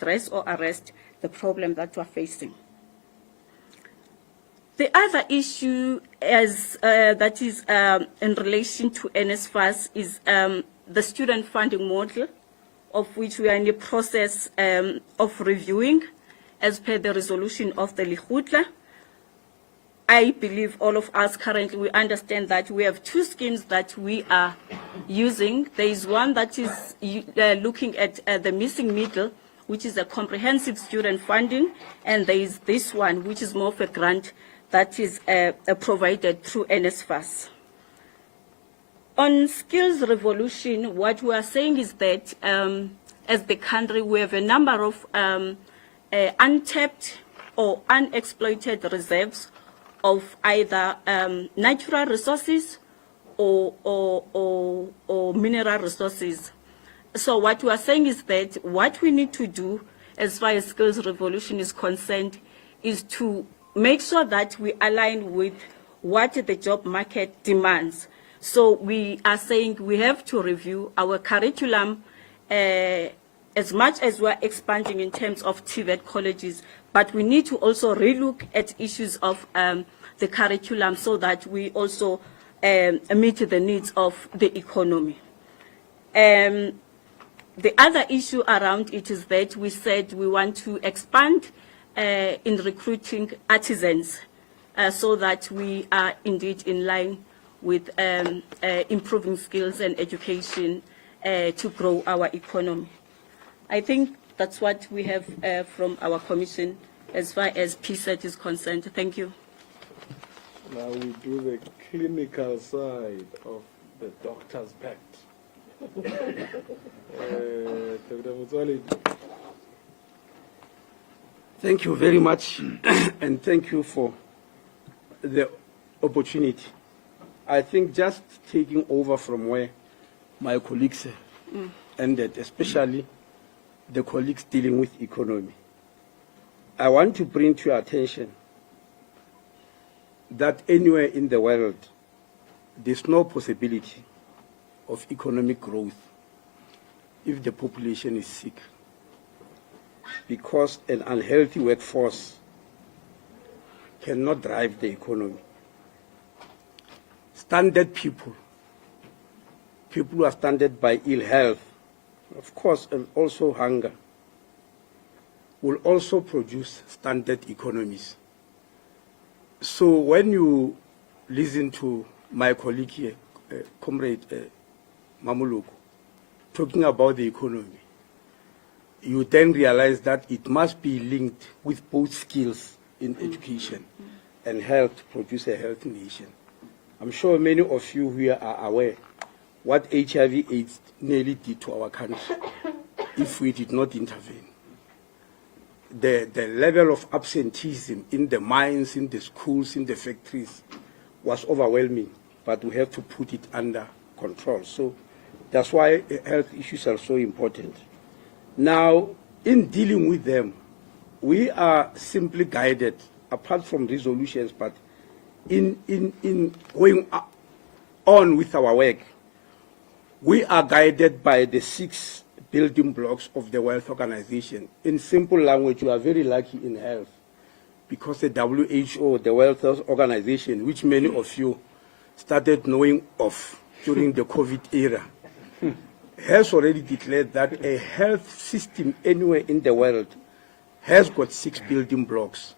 address or arrest the problem that we're facing. The other issue that is in relation to NSFAS is the student funding model, of which we are in the process of reviewing as per the resolution of the Lekgotla. I believe all of us currently, we understand that we have two schemes that we are using. There is one that is looking at the missing middle, which is a comprehensive student funding, and there is this one, which is more of a grant that is provided through NSFAS. On skills revolution, what we are saying is that as the country, we have a number of untapped or unexploited reserves of either natural resources or mineral resources. So what we are saying is that what we need to do as far as skills revolution is concerned is to make sure that we align with what the job market demands. So we are saying we have to review our curriculum as much as we're expanding in terms of TVET colleges, but we need to also relook at issues of the curriculum so that we also meet the needs of the economy. The other issue around it is that we said we want to expand in recruiting artisans so that we are indeed in line with improving skills and education to grow our economy. I think that's what we have from our commission as far as PSET is concerned. Thank you. Now we do the clinical side of the doctor's pact. Dr. Mutsoaledi. Thank you very much, and thank you for the opportunity. I think just taking over from where my colleagues ended, especially the colleagues dealing with economy, I want to bring to your attention that anywhere in the world, there's no possibility of economic growth if the population is sick, because an unhealthy workforce cannot drive the economy. Stranded people who are stranded by ill health, of course, and also hunger, will also produce stranded economies. So when you listen to my colleague here, Comrade Mamuluku, talking about the economy, you then realize that it must be linked with both skills in education and health to produce a healthy nation. I'm sure many of you here are aware what HIV/AIDS nearly did to our country if we did not intervene. The level of absenteeism in the mines, in the schools, in the factories was overwhelming, but we have to put it under control. So that's why health issues are so important. Now, in dealing with them, we are simply guided, apart from resolutions, but in going on with our work, we are guided by the 6 building blocks of the World Organization. In simple language, we are very lucky in health because the WHO, the World Health Organization, which many of you started knowing of during the COVID era, has already declared that a health system anywhere in the world has got 6 building blocks.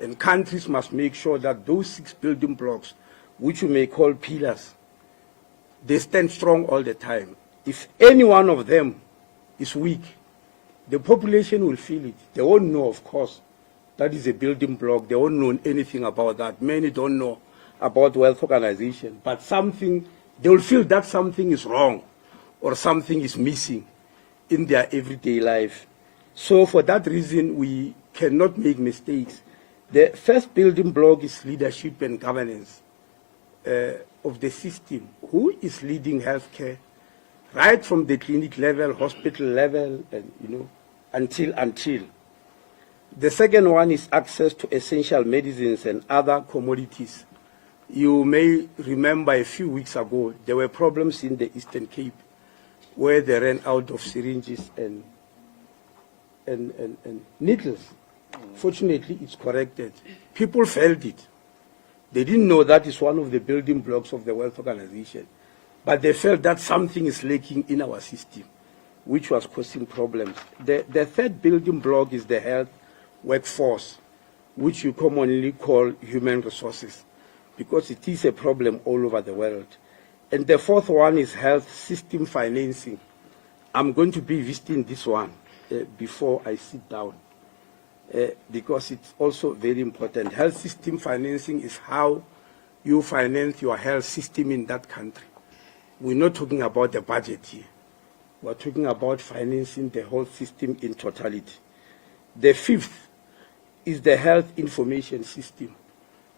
And countries must make sure that those 6 building blocks, which you may call pillars, they stand strong all the time. If any one of them is weak, the population will feel it. They won't know, of course, that is a building block. They won't know anything about that. Many don't know about World Organization, but something, they will feel that something is wrong or something is missing in their everyday life. So for that reason, we cannot make mistakes. The first building block is leadership and governance of the system. Who is leading healthcare, right from the clinic level, hospital level, and until. The second one is access to essential medicines and other commodities. You may remember a few weeks ago, there were problems in the Eastern Cape where they ran out of syringes and needles. Fortunately, it's corrected. People felt it. They didn't know that is one of the building blocks of the World Organization, but they felt that something is lacking in our system, which was causing problems. The third building block is the health workforce, which you commonly call human resources, because it is a problem all over the world. And the fourth one is health system financing. I'm going to be visiting this one before I sit down, because it's also very important. Health system financing is how you finance your health system in that country. We're not talking about the budget here. We're talking about financing the whole system in totality. The fifth is the health information system.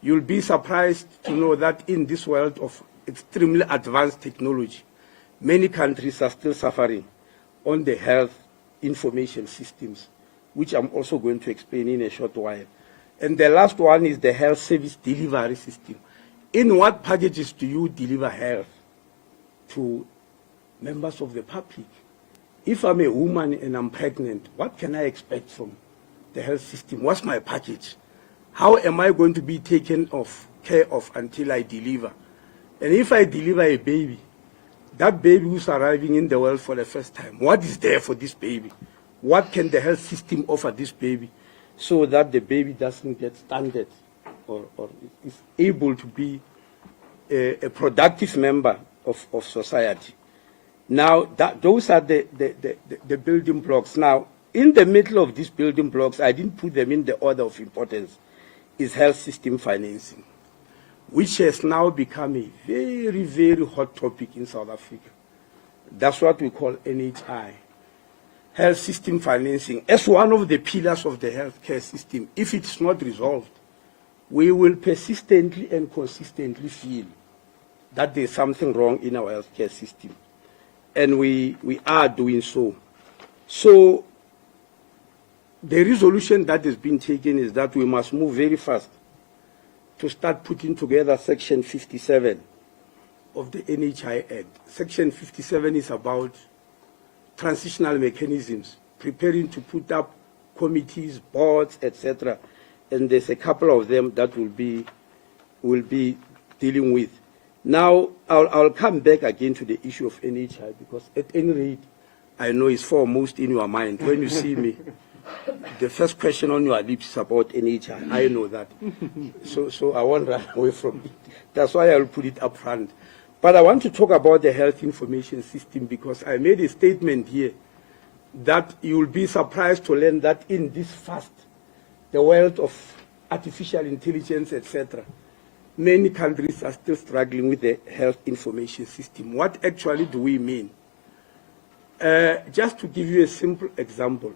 You'll be surprised to know that in this world of extremely advanced technology, many countries are still suffering on the health information systems, which I'm also going to explain in a short while. And the last one is the health service delivery system. In what packages do you deliver health to members of the public? If I'm a woman and I'm pregnant, what can I expect from the health system? What's my package? How am I going to be taken care of until I deliver? And if I deliver a baby, that baby who's arriving in the world for the first time, what is there for this baby? What can the health system offer this baby so that the baby doesn't get stunted or is able to be a productive member of society? Now, those are the building blocks. Now, in the middle of these building blocks, I didn't put them in the order of importance, is health system financing, which has now become a very, very hot topic in South Africa. That's what we call NHI, health system financing, as one of the pillars of the healthcare system. If it's not resolved, we will persistently and consistently feel that there's something wrong in our healthcare system. And we are doing so. So the resolution that has been taken is that we must move very fast to start putting together Section 57 of the NHI Act. Section 57 is about transitional mechanisms, preparing to put up committees, boards, etc. And there's a couple of them that we'll be dealing with. Now, I'll come back again to the issue of NHI, because at any rate, I know it's foremost in your mind. When you see me, the first question on your lips is about NHI. I know that. So I won't run away from it. That's why I'll put it up front. But I want to talk about the health information system, because I made a statement here that you will be surprised to learn that in this fast, the world of artificial intelligence, etc., many countries are still struggling with the health information system. What actually do we mean? Just to give you a simple example,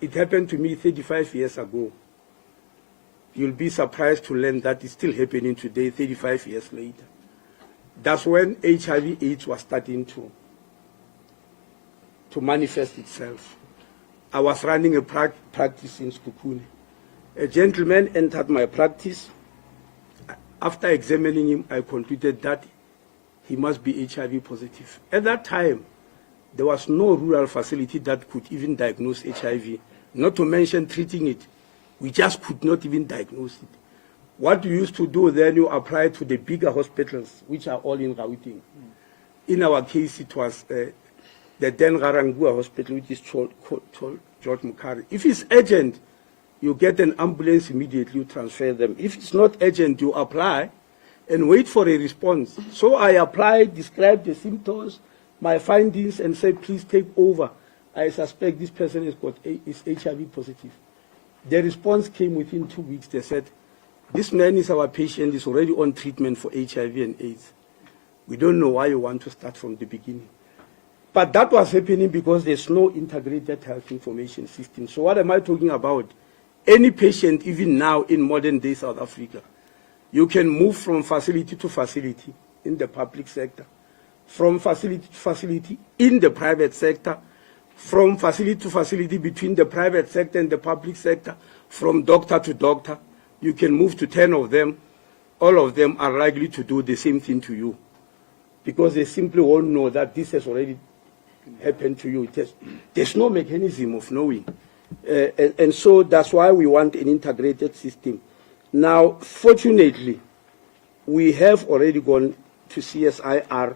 it happened to me 35 years ago. You'll be surprised to learn that it's still happening today, 35 years later. That's when HIV/AIDS was starting to manifest itself. I was running a practice in Skukune. A gentleman entered my practice. After examining him, I concluded that he must be HIV positive. At that time, there was no rural facility that could even diagnose HIV, not to mention treating it. We just could not even diagnose it. What we used to do then, you apply to the bigger hospitals, which are all in Gauteng. In our case, it was the Den Garangua Hospital, which is called George Mukari. If it's urgent, you get an ambulance immediately, you transfer them. If it's not urgent, you apply and wait for a response. So I applied, described the symptoms, my findings, and said, please take over. I suspect this person is HIV positive. The response came within 2 weeks. They said, this man is our patient, is already on treatment for HIV and AIDS. We don't know why you want to start from the beginning. But that was happening because there's no integrated health information system. So what am I talking about? Any patient, even now in modern day South Africa, you can move from facility to facility in the public sector, from facility to facility in the private sector, from facility to facility between the private sector and the public sector, from doctor to doctor. You can move to 10 of them. All of them are likely to do the same thing to you, because they simply won't know that this has already happen to you. There's no mechanism of knowing. And so that's why we want an integrated system. Now, fortunately, we have already gone to CSIR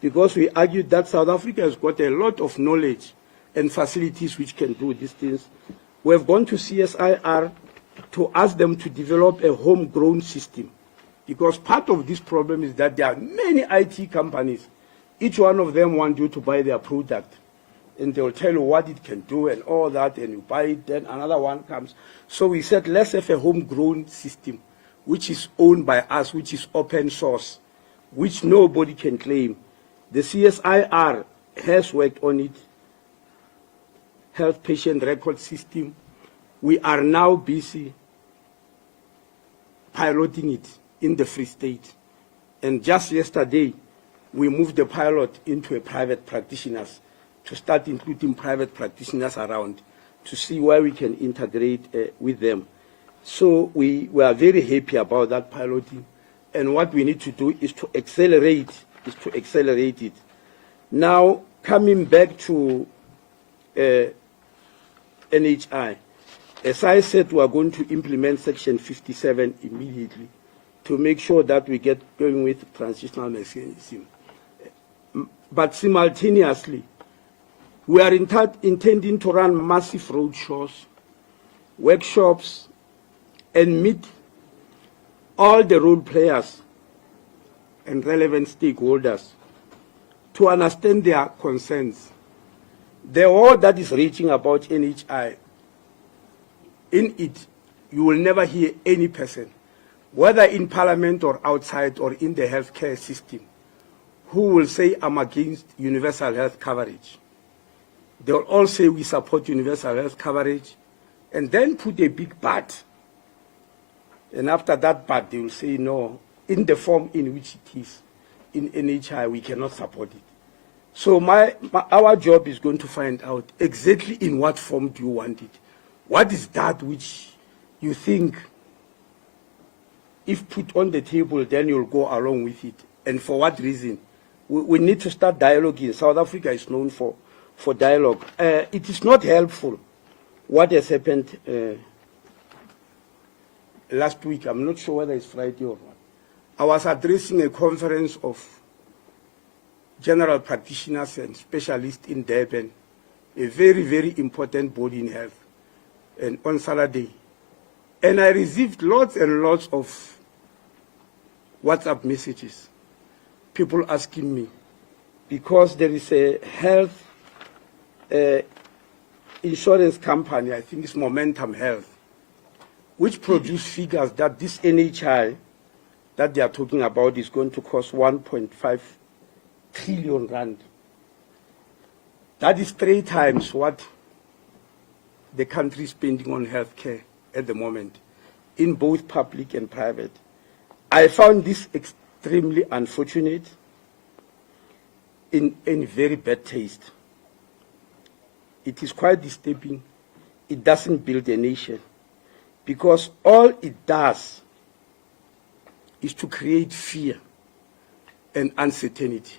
because we argued that South Africa has got a lot of knowledge and facilities which can do these things. We have gone to CSIR to ask them to develop a homegrown system, because part of this problem is that there are many IT companies. Each one of them wants you to buy their product, and they'll tell you what it can do and all that, and you buy it, then another one comes. So we said, let's have a homegrown system, which is owned by us, which is open source, which nobody can claim. The CSIR has worked on it, health patient record system. We are now busy piloting it in the Free State. And just yesterday, we moved the pilot into a private practitioners to start including private practitioners around to see where we can integrate with them. So we are very happy about that piloting. And what we need to do is to accelerate it. Now, coming back to NHI, as I said, we are going to implement Section 57 immediately to make sure that we get going with transitional mechanism. But simultaneously, we are intending to run massive roadshows, workshops, and meet all the role players and relevant stakeholders to understand their concerns. The war that is raging about NHI, in it, you will never hear any person, whether in parliament or outside or in the healthcare system, who will say, I'm against universal health coverage. They will all say, we support universal health coverage, and then put a big but. And after that but, they will say, no, in the form in which it is, in NHI, we cannot support it. So our job is going to find out exactly in what form do you want it. What is that which you think, if put on the table, then you'll go along with it? And for what reason? We need to start dialoguing. South Africa is known for dialogue. It is not helpful what has happened last week. I'm not sure whether it's Friday or not. I was addressing a conference of general practitioners and specialists in Durban, a very, very important body in health, and on Saturday. And I received lots and lots of WhatsApp messages, people asking me, because there is a health insurance company, I think it's Momentum Health, which produce figures that this NHI that they are talking about is going to cost 1.5 trillion rand. That is 3 times what the country is spending on healthcare at the moment, in both public and private. I found this extremely unfortunate, in very bad taste. It is quite disturbing. It doesn't build a nation, because all it does is to create fear and uncertainty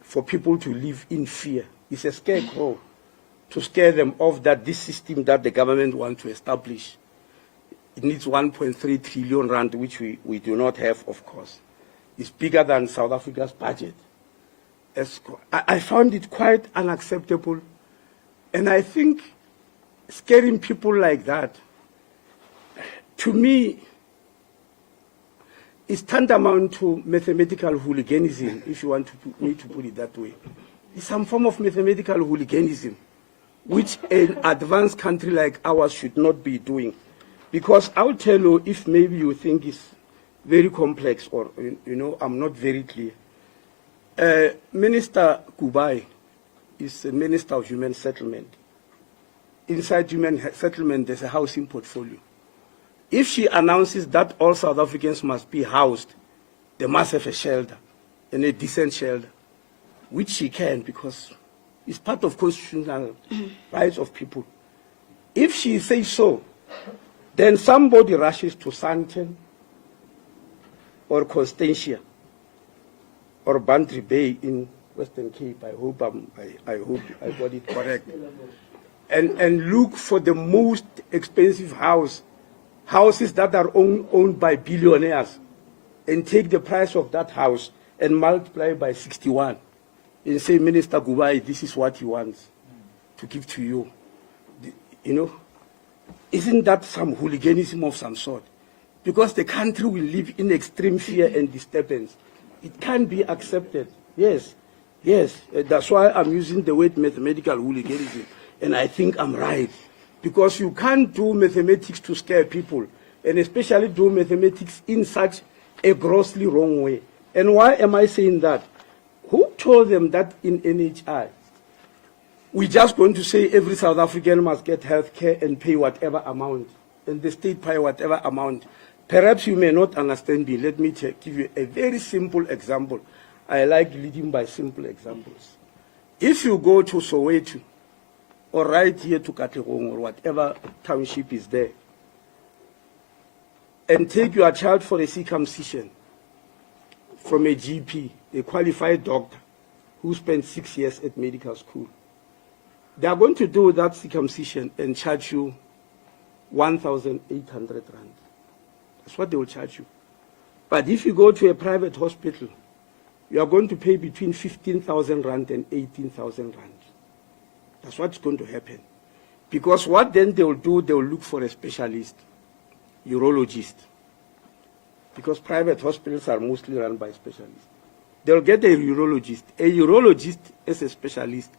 for people to live in fear. It's a scarecrow to scare them off that this system that the government wants to establish, it needs 1.3 trillion rand, which we do not have, of course. It's bigger than South Africa's budget. I found it quite unacceptable. And I think scaring people like that, to me, is tantamount to mathematical hooliganism, if you want me to put it that way. It's some form of mathematical hooliganism, which an advanced country like ours should not be doing. Because I'll tell you, if maybe you think it's very complex or, I'm not very clear. Minister Kubai is a Minister of Human Settlement. Inside Human Settlement, there's a housing portfolio. If she announces that all South Africans must be housed, they must have a shelter, and a decent shelter, which she can, because it's part of constitutional rights of people. If she says so, then somebody rushes to Sandton or Constantia or Bantry Bay in Western Cape. I hope I I got it correct. And look for the most expensive houses that are owned by billionaires, and take the price of that house and multiply by 61, and say, Minister Gubai, this is what he wants to give to you. You know, isn't that some hooliganism of some sort? Because the country will live in extreme fear and disturbance. It can't be accepted. Yes, yes. That's why I'm using the word mathematical hooliganism. And I think I'm right. Because you can't do mathematics to scare people, and especially do mathematics in such a grossly wrong way. And why am I saying that? Who told them that in NHI? We're just going to say every South African must get health care and pay whatever amount, and the state pay whatever amount. Perhaps you may not understand me. Let me give you a very simple example. I like leading by simple examples. If you go to Soweto, or right here to Katlehong, or whatever township is there, and take your child for a circumcision from a GP, a qualified doctor who spent 6 years at medical school, they are going to do that circumcision and charge you 1,800 rand. That's what they will charge you. But if you go to a private hospital, you are going to pay between 15,000 rand and 18,000 rand. That's what's going to happen. Because what then they will do, they will look for a specialist, urologist. Because private hospitals are mostly run by specialists. They'll get a urologist. A urologist, as a specialist,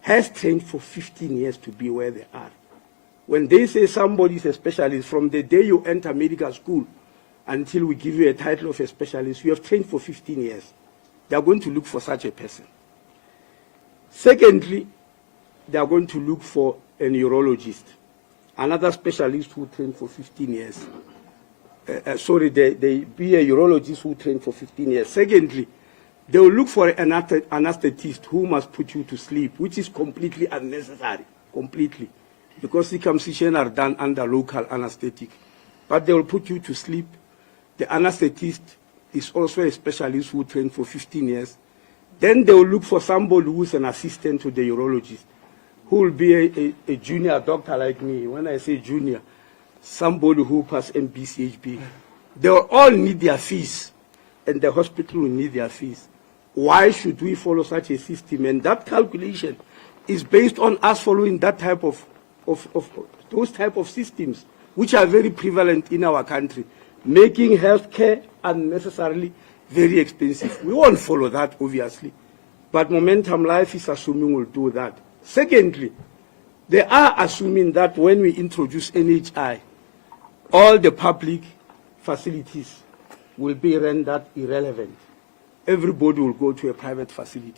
has trained for 15 years to be where they are. When they say somebody is a specialist, from the day you enter medical school until we give you a title of a specialist, you have trained for 15 years. They are going to look for such a person. Secondly, they are going to look for a neurologist, another specialist who trained for 15 years. They be a urologist who trained for 15 years. Secondly, they will look for an anesthetist who must put you to sleep, which is completely unnecessary, completely, because circumcision are done under local anesthetic. But they will put you to sleep. The anesthetist is also a specialist who trained for 15 years. Then they will look for somebody who is an assistant to the urologist, who will be a junior doctor like me. When I say junior, somebody who passed MPCHB. They will all need their fees, and the hospital will need their fees. Why should we follow such a system? And that calculation is based on us following that type of those type of systems, which are very prevalent in our country, making healthcare unnecessarily very expensive. We won't follow that, obviously. But Momentum Life is assuming we'll do that. Secondly, they are assuming that when we introduce NHI, all the public facilities will be rendered irrelevant. Everybody will go to a private facility.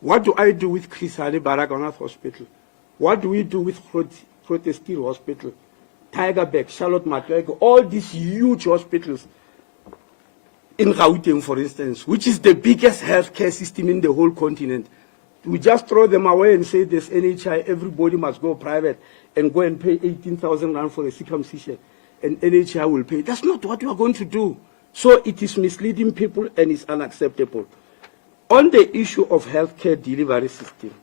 What do I do with Chris Hani Baragwanath Hospital? What do we do with Protestil Hospital, Tigerberg, Charlotte Maxeke, all these huge hospitals in Gauteng, for instance, which is the biggest healthcare system in the whole continent? We just throw them away and say there's NHI, everybody must go private and go and pay 18,000 rand for a circumcision, and NHI will pay. That's not what we are going to do. So it is misleading people and it's unacceptable. On the issue of healthcare delivery system,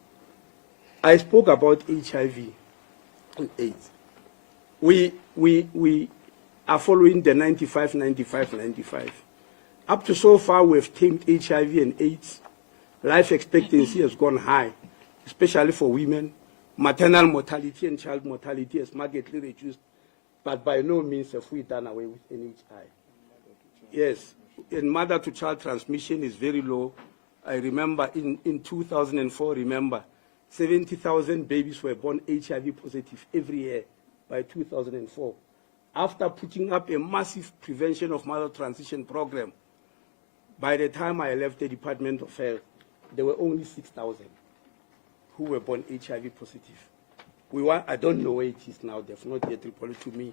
I spoke about HIV and AIDS. We are following the 95, 95, 95. Up to so far, we have tamed HIV and AIDS. Life expectancy has gone high, especially for women. Maternal mortality and child mortality has markedly reduced, but by no means have we done away with NHI. Yes, and mother-to-child transmission is very low. I remember in 2004, 70,000 babies were born HIV positive every year by 2004. After putting up a massive prevention of mother transition program, by the time I left the Department of Health, there were only 6,000 who were born HIV positive. I don't know where it is now, they've not yet reported to me,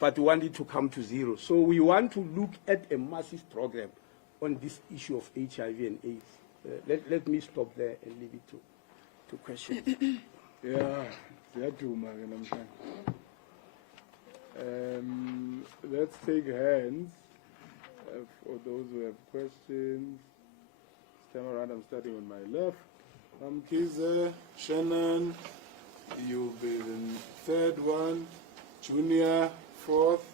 but we want it to come to zero. So we want to look at a massive program on this issue of HIV and AIDS. Let me stop there and leave it to questions. Let's take hands for those who have questions. time around I'm starting on my left. Kize, Shannon, you'll be the third one. Junior, fourth.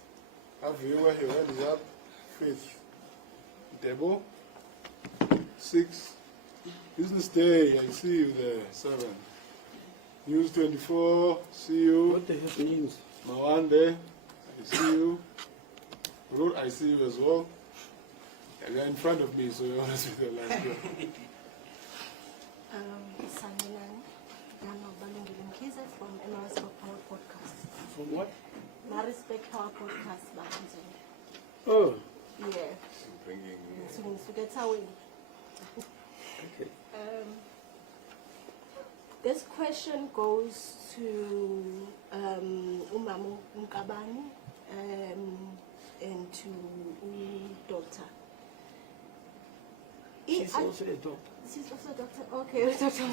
Aviwa, your hand is up. Fifth. Debo, sixth. Business Day, I see you there. 7. News 24, see you. What the hell means? Mawande, I see you. Ruth, I see you as well. You're in front of me, so you're always with the last year. Sanginani, Dano Balungile Mkize from MRS Power Podcast. From what? Respect Power Podcast, Bahanzani. Oh, Yeah. So that's how we. okay. This question goes to Umamu Nkabani and to Doctor. She's also a doctor. She's also a doctor. Okay, doctor.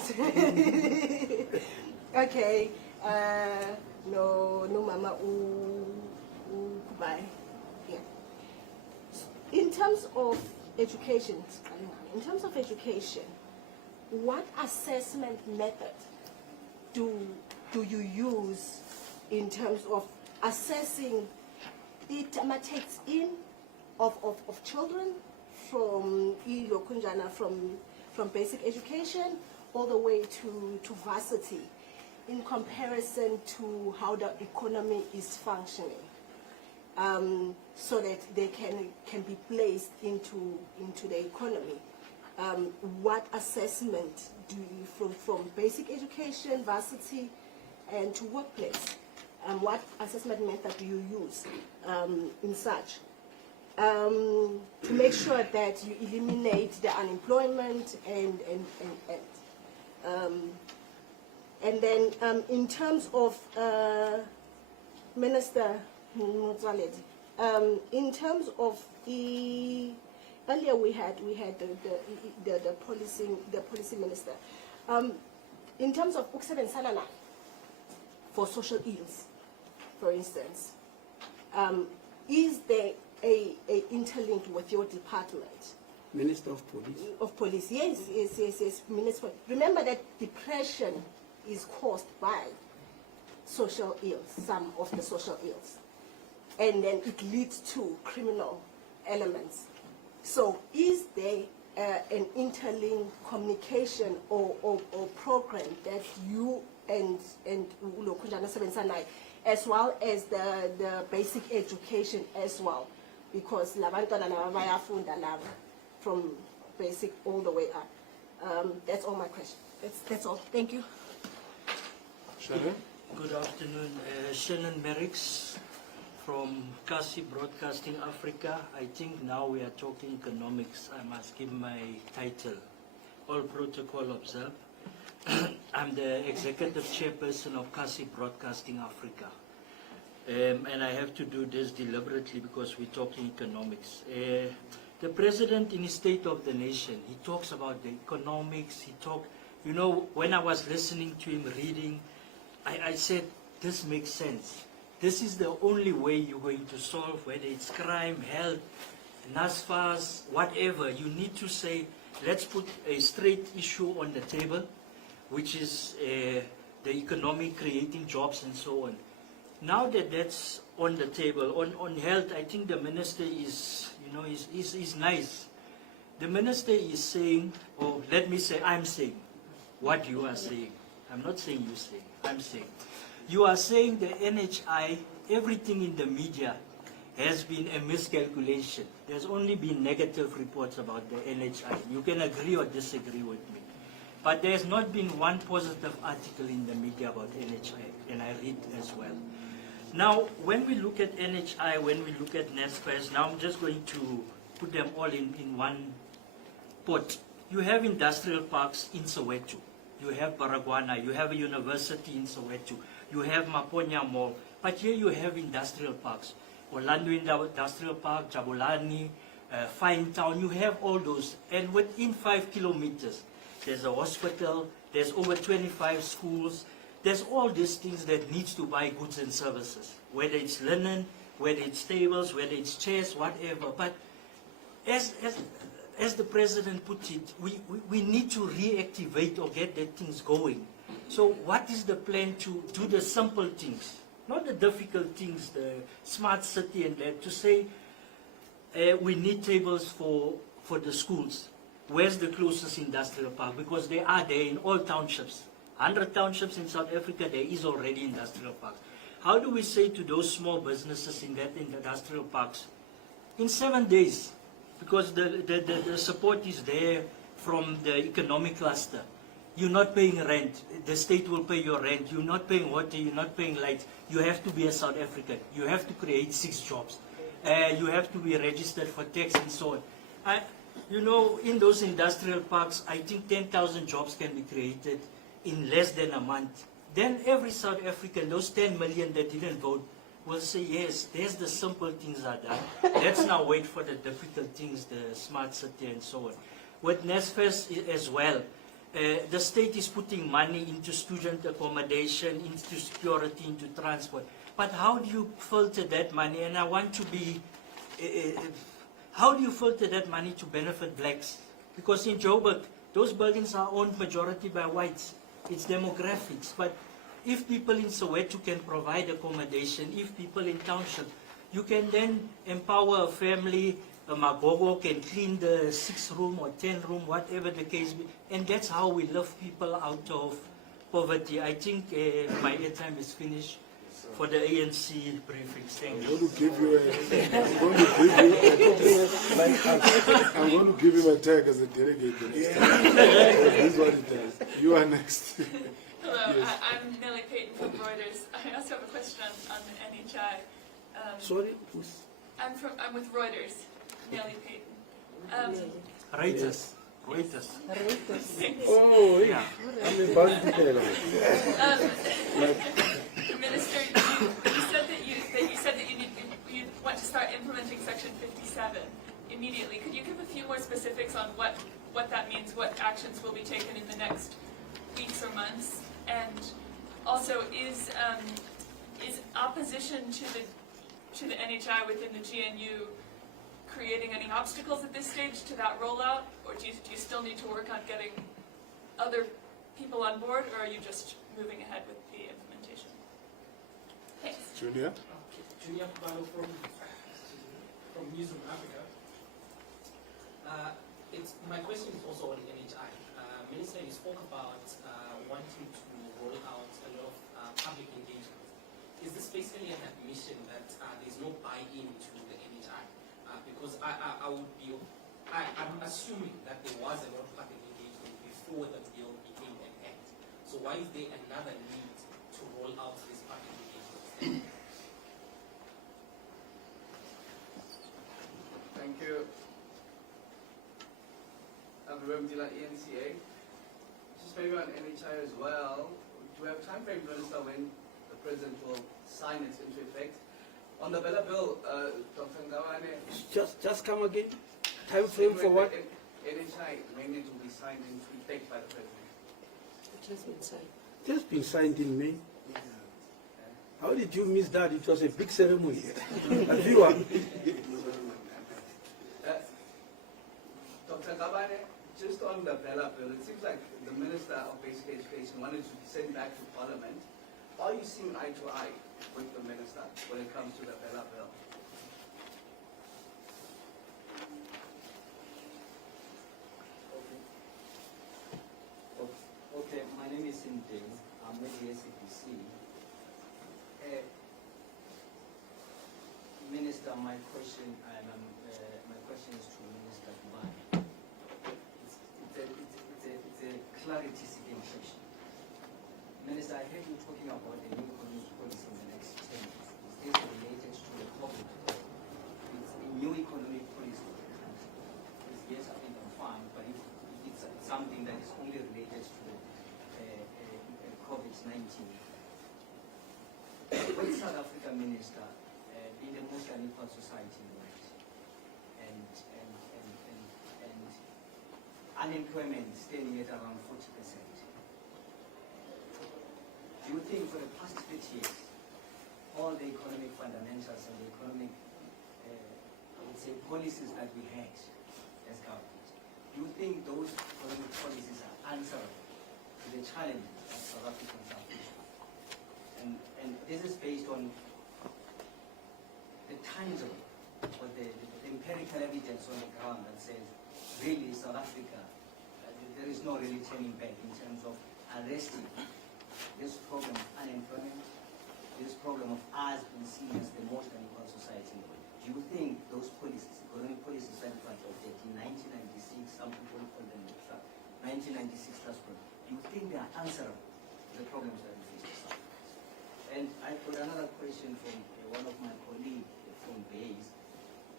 Okay. No, Mama. Bye. Yeah. In terms of education, what assessment method do you use in terms of assessing the takes in of children from from basic education all the way to varsity, in comparison to how the economy is functioning, so that they can be placed into the economy? What assessment do you from basic education, varsity, and to workplace? What assessment method do you use in such? To make sure that you eliminate the unemployment and then in terms of Minister Motsoaledi, in terms of the earlier we had the policy minister, in terms of ukusebenzisana naye for social ills, for instance, is there a interlink with your department? Minister of Police. Of police, yes. Minister. Remember that depression is caused by social ills, some of the social ills, and then it leads to criminal elements. So, is there an interlink communication or program that you and Ulokunjana Sebensanai, as well as the basic education as well, because labantwana bayafunda laba from basic all the way up. That's all my question. That's all. Thank you. Shannon? Good afternoon. Shannon Merricks from Kasi Broadcasting Africa. I think now we are talking economics. I must give my title. All protocol observed. I'm the executive chairperson of Kasi Broadcasting Africa. And I have to do this deliberately because we're talking economics. The president in his State of the Nation, he talks about the economics, you know, when I was listening to him reading, I said, this makes sense. This is the only way you're going to solve, whether it's crime, health, NASFAS, whatever. You need to say, let's put a straight issue on the table, which is the economy, creating jobs and so on. Now that that's on the table, on health, I think the minister is, you know, is nice. The minister is saying, or let me say, I'm saying what you are saying. I'm not saying you saying, I'm saying. You are saying the NHI, everything in the media has been a miscalculation. There's only been negative reports about the NHI. You can agree or disagree with me. But there's not been one positive article in the media about NHI, and I read as well. Now, when we look at NHI, when we look at NASFAS, now I'm just going to put them all in one pot. You have industrial parks in Soweto. You have Baragwana. You have a university in Soweto. You have Maponya Mall. But here you have industrial parks. Orlando Industrial Park, Jabulani, Fine Town. You have all those. And within 5 kilometers, there's a hospital. There's over 25 schools. There's all these things that needs to buy goods and services, whether it's linen, whether it's tables, whether it's chairs, whatever. But as as the President put it, we need to reactivate or get the things going. So what is the plan to do the simple things, not the difficult things, the smart city and that, to say we need tables for the schools. Where's the closest industrial park? Because they are there in all townships. 100 townships in South Africa, there is already industrial parks. How do we say to those small businesses in that industrial parks, in 7 days, because the support is there from the economic cluster, you're not paying rent, the state will pay your rent, you're not paying water, you're not paying light, you have to be a South African, you have to create 6 jobs, you have to be registered for tax and so on. You know, in those industrial parks, I think 10,000 jobs can be created in less than a month. Then every South African, those 10 million that didn't vote, will say, yes, there's the simple things are done. Let's now wait for the difficult things, the smart city and so on. With NSFAS as well, the state is putting money into student accommodation, into security, into transport. But how do you filter that money? And I want to be, how do you filter that money to benefit blacks? Because in Joburg, those buildings are owned majority by whites. It's demographics. But if people in Soweto can provide accommodation, if people in township, you can then empower a family. A Magogo can clean the 6-room or 10-room, whatever the case be. And that's how we lift people out of poverty. I think my airtime is finished for the ANC briefings. Thank you. I'm going to give him a tag as a delegate. This is what it does. You are next. Hello, yes. I'm Nellie Payton from Reuters. I also have a question on the NHI. Sorry? I'm with Reuters. Nellie Payton. Reuters. Oh, yeah. I'm about to tell you. Minister, you said that you want to start implementing Section 57 immediately. Could you give a few more specifics on what that means, what actions will be taken in the next weeks or months? And also, is opposition to the NHI within the GNU creating any obstacles at this stage to that rollout, or do you still need to work on getting other people on board, or are you just moving ahead with the implementation? Thanks. Junior? Junior Kubalo from Newsroom Africa. My question is also on NHI. Minister, you spoke about wanting to roll out a lot of public engagement. Is this basically an admission that there's no buy-in to the NHI? Because I'm assuming that there was a lot of public engagement before the bill became an act. So why is there another need to roll out this public engagement? Thank you. I'm Remdila ENCA. Just maybe on NHI as well. Do we have time frame, Minister, when the President will sign it into effect? On the Bella Bill, Dr. Ngawane, Just come again. Time frame for what? NHI mandate will be signed into effect by the President. It has been signed. It has been signed in May. How did you miss that? It was a big ceremony. Dr. Ngawane, just on the Bella Bill, it seems like the Minister of Basic Education wanted to be sent back to Parliament. Are you seeing eye to eye with the Minister when it comes to the Bella Bill? Okay, my name is Nding. I'm with the SABC. Minister, my question is to Minister Dubai. It's a clarity seeking question. Minister, I heard you talking about the new economic policy in the next 10 years. Is this related to the COVID? It's a new economic policy for the country. Yes, I think I'm fine, but if it's something that is only related to the COVID-19. When South Africa, Minister, being the most unequal society in the world, and unemployment standing at around 40%. Do you think for the past 30 years, all the economic fundamentals and the economic, I would say, policies that we had as government, do you think those economic policies are answerable to the challenges that South Africans are facing? And this is based on the tangible or the empirical evidence on the ground that says, really, South Africa, there is no really turning back in terms of arresting this problem of unemployment, this problem of us being seen as the most unequal society in the world. Do you think those policies, economic policies that were adopted in 1996, some people call them the 1996 trust program, do you think they are answerable to the problems that we face in South Africa? And I got another question from one of my colleagues from base.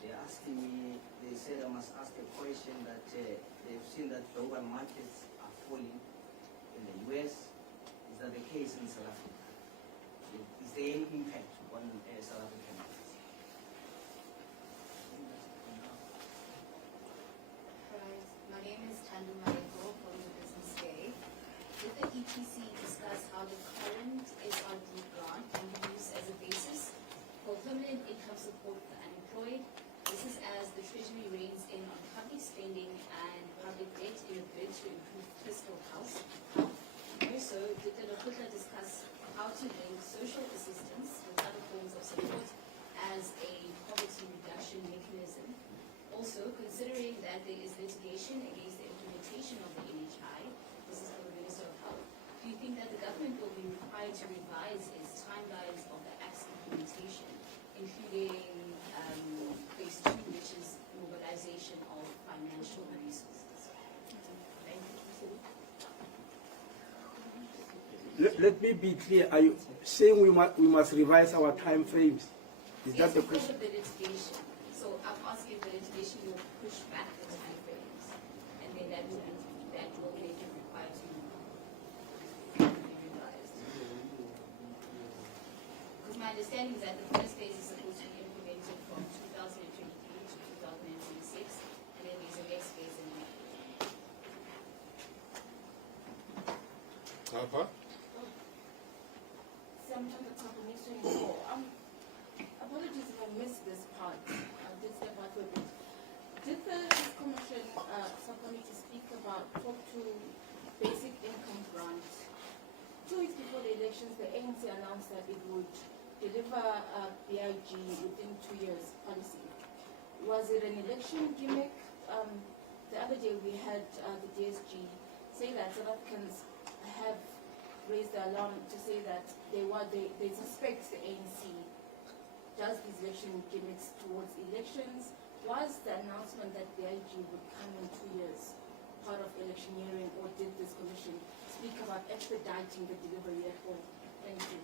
They're asking me, they said I must ask a question that they've seen that global markets are falling in the US. Is that the case in South Africa? Is there any impact on South African markets? Right. My name is Tandu Mareko from the Business Day. Did the EPC discuss how the current SRD grant can be used as a basis for permanent income support for unemployed? This is as the Treasury reins in on public spending and public debt in a bid to improve fiscal health. Also, did the Lekgotla discuss how to link social assistance with other forms of support as a poverty reduction mechanism? Also, considering that there is litigation against the implementation of the NHI, this is for the Minister of Health, do you think that the government will be required to revise its timelines of the Act's implementation, including phase 2, which is mobilization of financial resources? Thank you. Let me be clear. Are you saying we must revise our time frames? Is that the question? Because of the litigation. So I'm asking if the litigation will push back the time frames, and then that will make it required to be revised. Because my understanding is that the first phase is supposed to be implemented from 2023 to 2026, and then there's a next phase in there. Papa? Apologies if I missed this part. I did step out for a bit. Did the Commission subcommittee talk to basic income grant? 2 weeks before the elections, the ANC announced that it would deliver a BIG within 2 years policy. Was it an election gimmick? The other day we had the DSG say that South Africans have raised the alarm to say that they suspect the ANC does these election gimmicks towards elections. Was the announcement that the IG would come in 2 years part of electioneering, or did this commission speak about expediting the delivery at all? Thank you.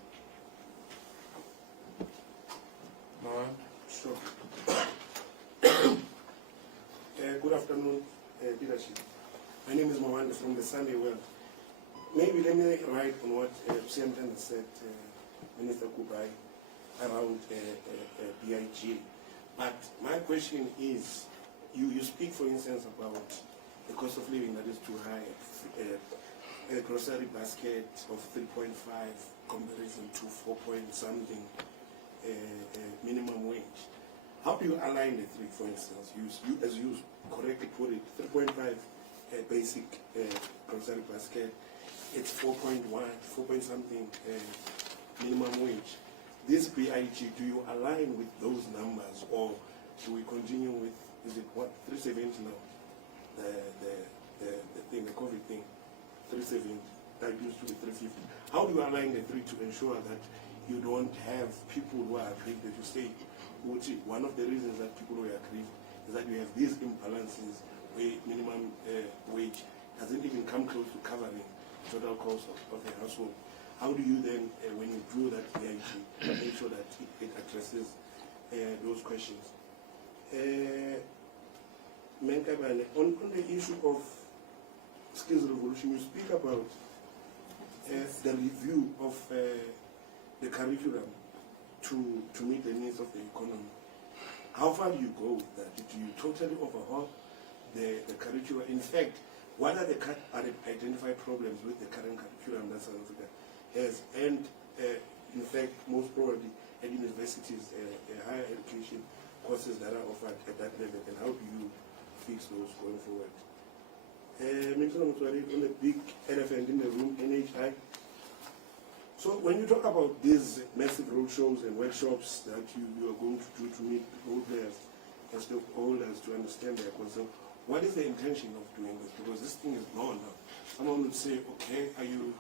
Sure. Good afternoon, leadership. My name is Mohan from the Sunday World. Maybe let me write on what CMTN said, Minister Kubai, around BIG. But my question is, you speak, for instance, about the cost of living that is too high, a grocery basket of 3.5 comparison to 4 point something minimum wage. How do you align the three, for instance? You as you correctly put it, 3.5 basic grocery basket, it's 4.1, 4 point something minimum wage. This BIG, do you align with those numbers, or do we continue with, is it what, 370 now? The thing, the COVID thing, 370, that used to be 350. How do you align the three to ensure that you don't have people who are aggrieved, that you say, one of the reasons that people who are aggrieved is that you have these imbalances where minimum wage doesn't even come close to covering total cost of the household. How do you then, when you do that BIG, make sure that it addresses those questions? On the issue of skills revolution, you speak about the review of the curriculum to meet the needs of the economy. How far do you go with that? Do you totally overhaul the curriculum? In fact, what are the identified problems with the current curriculum that South Africa has? And in fact, most probably at universities, higher education courses that are offered at that level, and how do you fix those going forward? Minister Mutwari, on the big elephant in the room, NHI. So when you talk about these massive roadshows and workshops that you are going to do to meet role players and stakeholders to understand their concern, what is the intention of doing this? Because this thing is gone now. Someone would say, okay, are you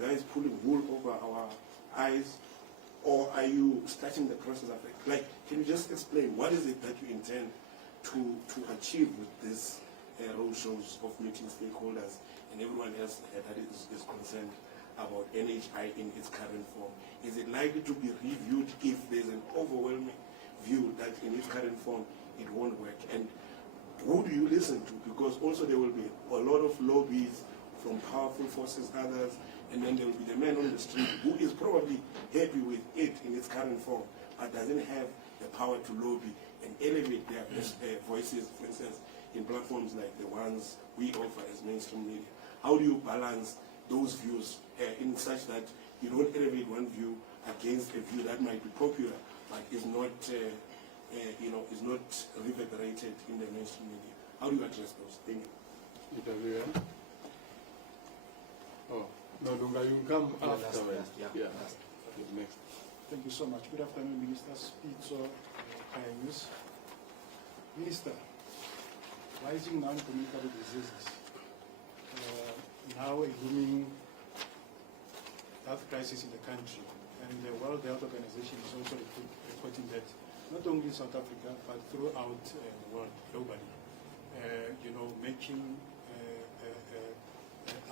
guys pulling wool over our eyes, or are you starting the process of it? Like, can you just explain what is it that you intend to achieve with this roadshows of meeting stakeholders and everyone else that is concerned about NHI in its current form? Is it likely to be reviewed if there's an overwhelming view that in its current form it won't work? And who do you listen to? Because also there will be a lot of lobbies from powerful forces, others, and then there will be the man on the street who is probably happy with it in its current form, but doesn't have the power to lobby and elevate their voices, for instance, in platforms like the ones we offer as mainstream media. How do you balance those views in such that you don't elevate one view against a view that might be popular, but is not, is not reverberated in the mainstream media? How do you address those? Thank you. Oh, no, Lunga, you come afterwards. Yeah. Next. Thank you so much. Good afternoon, Minister Spitzo, Kayus. Minister, rising non-communicable diseases. Now a looming health crisis in the country, and the World Health Organization is also reporting that not only in South Africa but throughout the world globally, making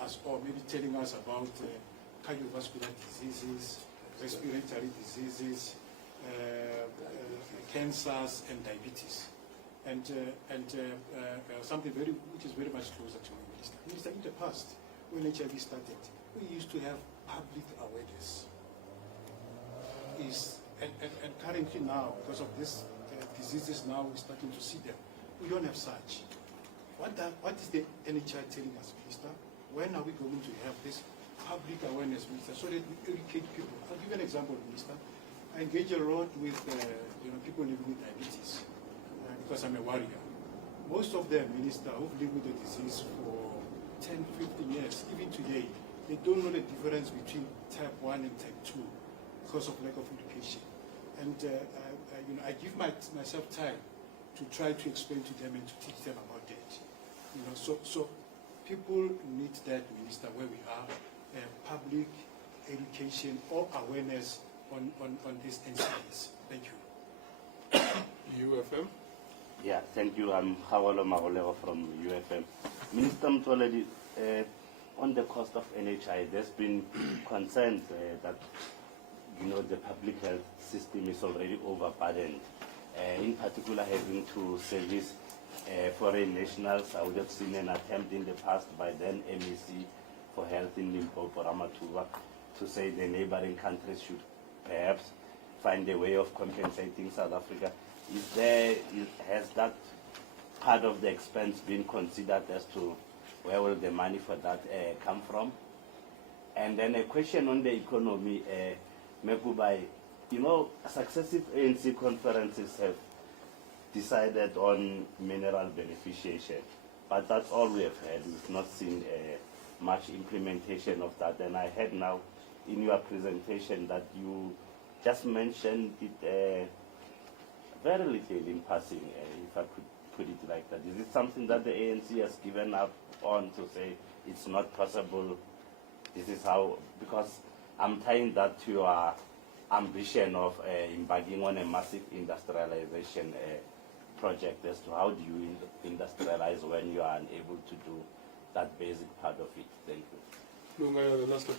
us, or maybe telling us about cardiovascular diseases, respiratory diseases, cancers, and diabetes, and something which is very much closer to me, Minister. Minister, in the past, when HIV started, we used to have public awareness. And currently now, because of these diseases now, we're starting to see them. We don't have such. What is the NHI telling us, Minister? When are we going to have this public awareness, Minister, so that we educate people? I'll give you an example, Minister. I engage a lot with people living with diabetes because I'm a warrior. Most of them, Minister, who've lived with the disease for 10, 15 years, even today, they don't know the difference between type 1 and type 2 because of lack of education. And I give myself time to try to explain to them and to teach them about that. So people need that, Minister, where we are, public education or awareness on these incidents. Thank you. UFM? Yeah, thank you. I'm Hawalo Magolego from UFM. Minister Mtwaledi, on the cost of NHI, there's been concerns that the public health system is already overburdened. In particular, having to service foreign nationals. I would have seen an attempt in the past by then MEC for Health in Limpopo, Ramatuba, to say the neighboring countries should perhaps find a way of compensating South Africa. Has that part of the expense been considered as to where will the money for that come from? And then a question on the economy, Mekubai, successive ANC conferences have decided on mineral beneficiation, but that's all we have had. We've not seen much implementation of that. And I heard now in your presentation that you just mentioned it very little in passing, if I could put it like that. Is it something that the ANC has given up on to say it's not possible? This is how, because I'm tying that to your ambition of embarking on a massive industrialization project as to how do you industrialize when you are unable to do that basic part of it. Thank you. Lunga, you're the last of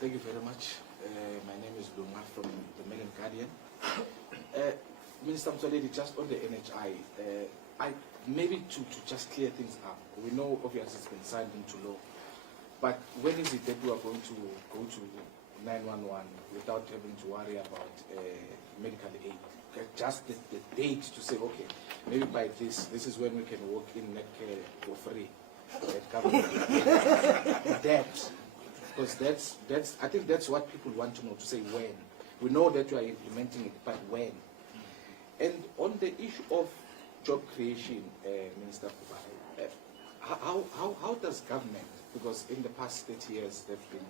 Thank you very much. My name is Lunga from the Mail and Guardian. Minister Mtwaledi, just on the NHI, maybe to just clear things up. We know obviously it's been signed into law, but when is it that we are going to go to 911 without having to worry about medical aid? Just the date to say, okay, maybe by this is when we can walk in for free. That, because that's I think that's what people want to know, to say when. We know that you are implementing it, but when? And on the issue of job creation, Minister Kubai, how does government, because in the past 30 years there have been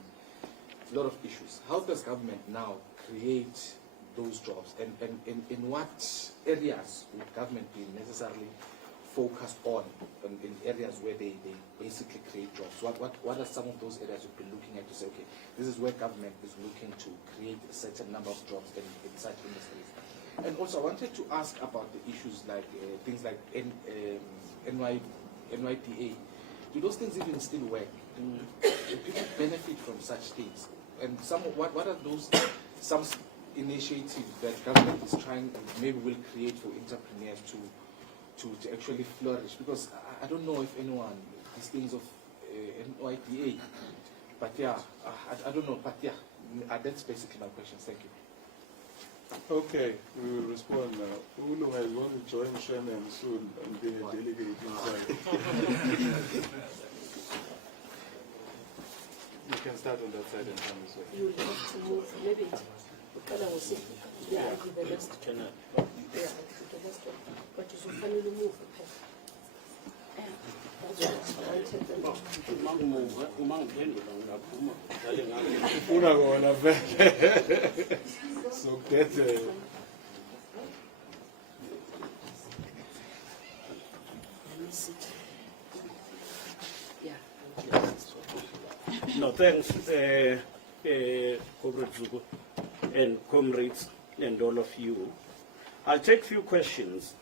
a lot of issues, how does government now create those jobs, and in what areas would government be necessarily focused on, in areas where they basically create jobs? What are some of those areas you'd be looking at to say, okay, this is where government is looking to create a certain number of jobs in such industries? And also I wanted to ask about the issues like things like NYPA. Do those things even still work? Do people benefit from such things? And what are those some initiatives that government is trying, maybe will create for entrepreneurs to actually flourish? Because I don't know if anyone, these things of NYPA, but yeah, I don't know, but yeah, that's basically my question. Thank you. Okay, we will respond now. Ulu has want to join Shannon soon and be a delegate inside. You can start on that side and come this way. You will have to move, maybe Bukala will say, yeah, I'll do the next one. Yeah, I'll do the next one. But you should finally move the pen. That's what I wanted them So that's No, thanks, Comrade Zuko and comrades and all of you. I'll take a few questions.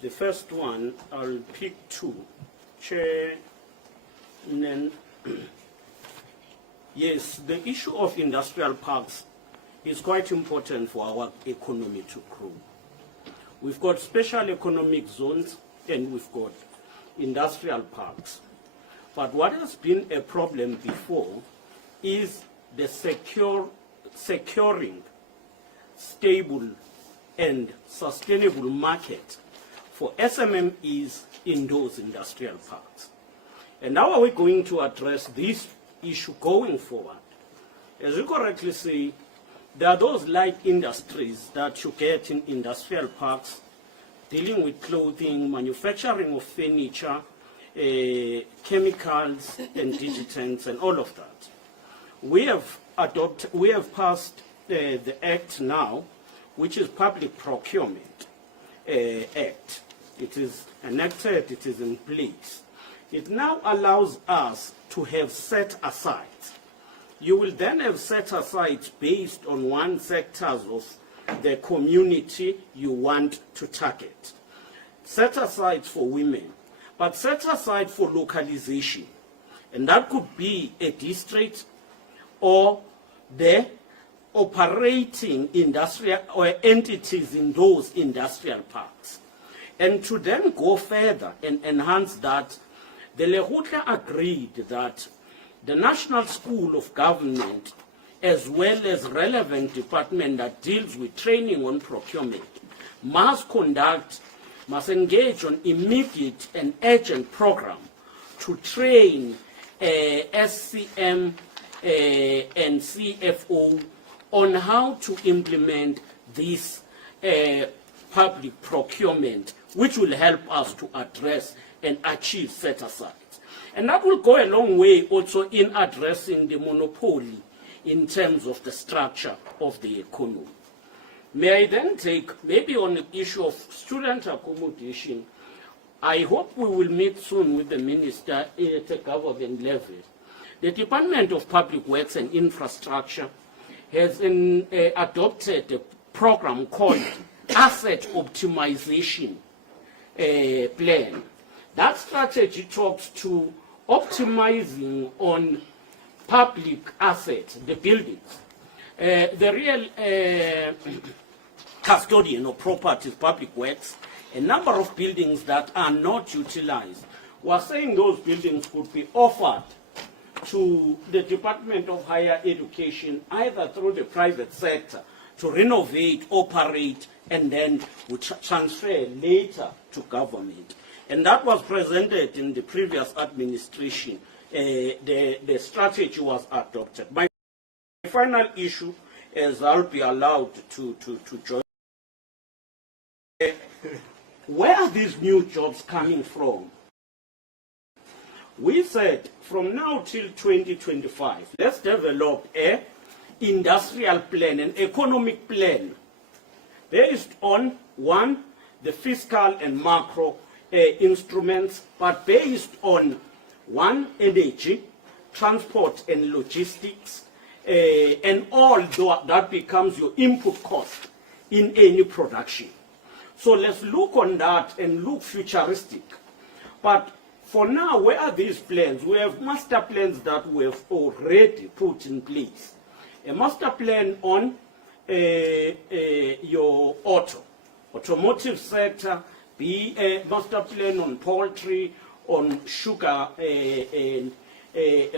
The first one, I'll pick two. Chair, yes, the issue of industrial parks is quite important for our economy to grow. We've got special economic zones and we've got industrial parks. But what has been a problem before is the securing stable and sustainable market for SMMEs in those industrial parks. And how are we going to address this issue going forward? As you correctly say, there are those light industries that you get in industrial parks, dealing with clothing, manufacturing of furniture, chemicals and digitants and all of that. We have passed the act now, which is Public Procurement Act. It is enacted, it is in place. It now allows us to have set aside. You will then have set aside based on one sectors of the community you want to target. Set aside for women, but set aside for localization. And that could be a district or the operating industrial or entities in those industrial parks. And to then go further and enhance that, the Lekgotla agreed that the National School of Government, as well as relevant department that deals with training on procurement, must engage on immediate and urgent program to train SCM and CFO on how to implement this public procurement, which will help us to address and achieve set-asides. And that will go a long way also in addressing the monopoly in terms of the structure of the economy. May I then take, maybe on the issue of student accommodation, I hope we will meet soon with the minister at a government level. The Department of Public Works and Infrastructure has adopted a program called Asset Optimization Plan. That strategy talks to optimizing on public assets, the buildings. The real custodian of properties, Public Works, a number of buildings that are not utilized. We're saying those buildings could be offered to the Department of Higher Education, either through the private sector, to renovate, operate, and then we transfer later to government. And that was presented in the previous administration. The strategy was adopted. My final issue is I'll be allowed to join. where are these new jobs coming from? We said from now till 2025, let's develop an industrial plan, an economic plan, based on, one, the fiscal and macro instruments, but based on, one, energy, transport and logistics, and all that becomes your input cost in any production. So let's look on that and look futuristic. But for now, where are these plans? We have master plans that we have already put in place. A master plan on your automotive sector, be a master plan on poultry, on sugar, a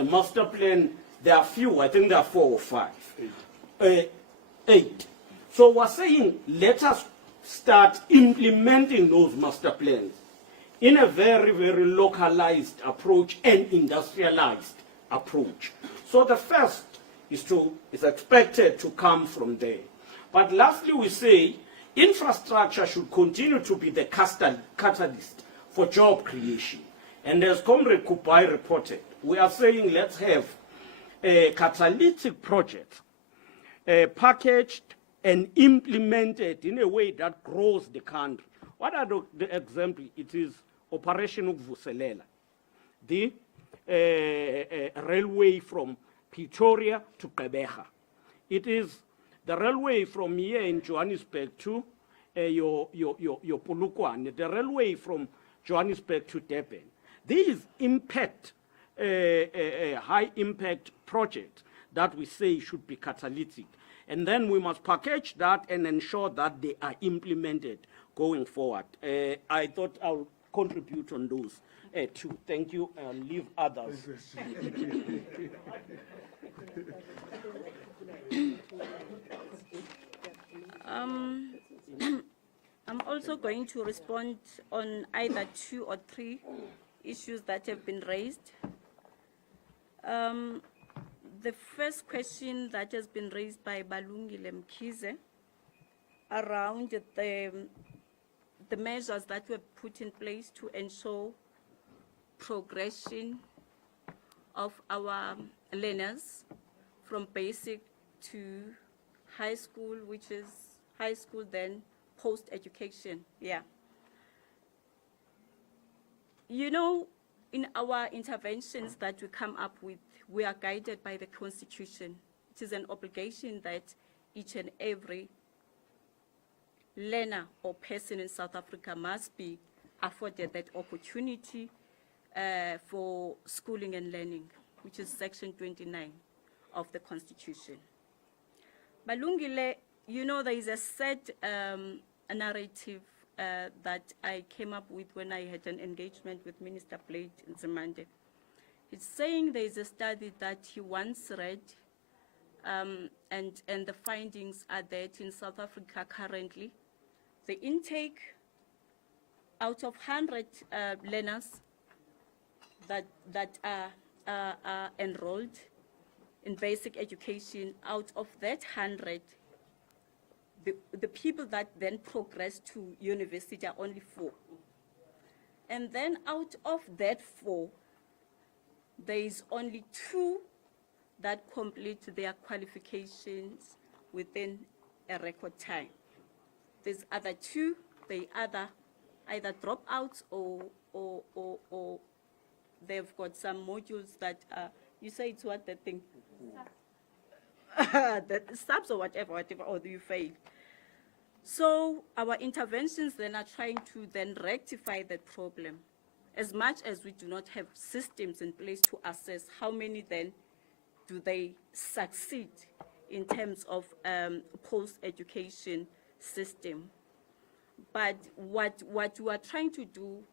master plan. There are few, I think there are 4 or 5. 8. So we're saying, let us start implementing those master plans in a very, very localized approach and industrialized approach. So the first is expected to come from there. But lastly, we say infrastructure should continue to be the catalyst for job creation. And as Comrade Kupai reported, we are saying let's have a catalytic project packaged and implemented in a way that grows the country. What are the example? It is Operation Ukuvuselela, the railway from Pretoria to Gqeberha. It is the railway from here in Johannesburg to your Polokwane, the railway from Johannesburg to Durban. These high impact projects that we say should be catalytic. And then we must package that and ensure that they are implemented going forward. I thought I'll contribute on those too. Thank you. I'll leave others. I'm also going to respond on either 2 or 3 issues that have been raised. The first question that has been raised by Balungile Mkhize around the measures that were put in place to ensure progression of our learners from basic to high school, which is high school, then post-education. Yeah. You know, in our interventions that we come up with, we are guided by the Constitution. It is an obligation that each and every learner or person in South Africa must be afforded that opportunity for schooling and learning, which is Section 29 of the Constitution. Balungile, you know, there is a set narrative that I came up with when I had an engagement with Minister Blade in Zimande. It's saying there is a study that he once read, and the findings are that in South Africa currently, the intake out of 100 learners that are enrolled in basic education, out of that 100, the people that then progress to university are only 4. And then out of that 4, there is only 2 that complete their qualifications within a record time. There's other 2, they either drop out or they've got some modules that you say it's what the thing? The subs or whatever, or you fail. So our interventions then are trying to then rectify that problem. As much as we do not have systems in place to assess how many then do they succeed in terms of post-education system. But what we are trying to do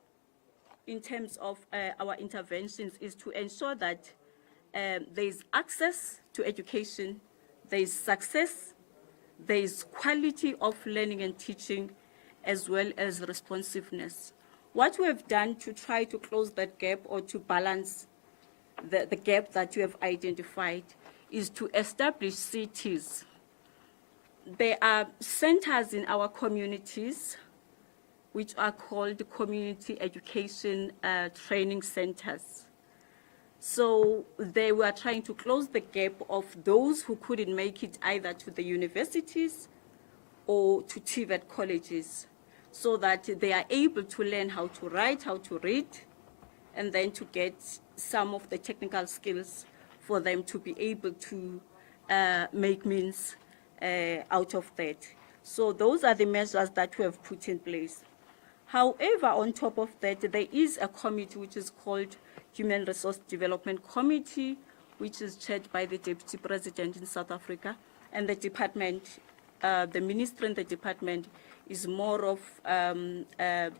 in terms of our interventions is to ensure that there is access to education, there is success, there is quality of learning and teaching, as well as responsiveness. What we have done to try to close that gap or to balance the gap that you have identified is to establish cities. There are centers in our communities which are called community education training centers. So they were trying to close the gap of those who couldn't make it either to the universities or to TVET colleges, so that they are able to learn how to write, how to read, and then to get some of the technical skills for them to be able to make means out of that. So those are the measures that we have put in place. However, on top of that, there is a committee which is called Human Resource Development Committee, which is chaired by the Deputy President in South Africa, and the department, the minister in the department is more of a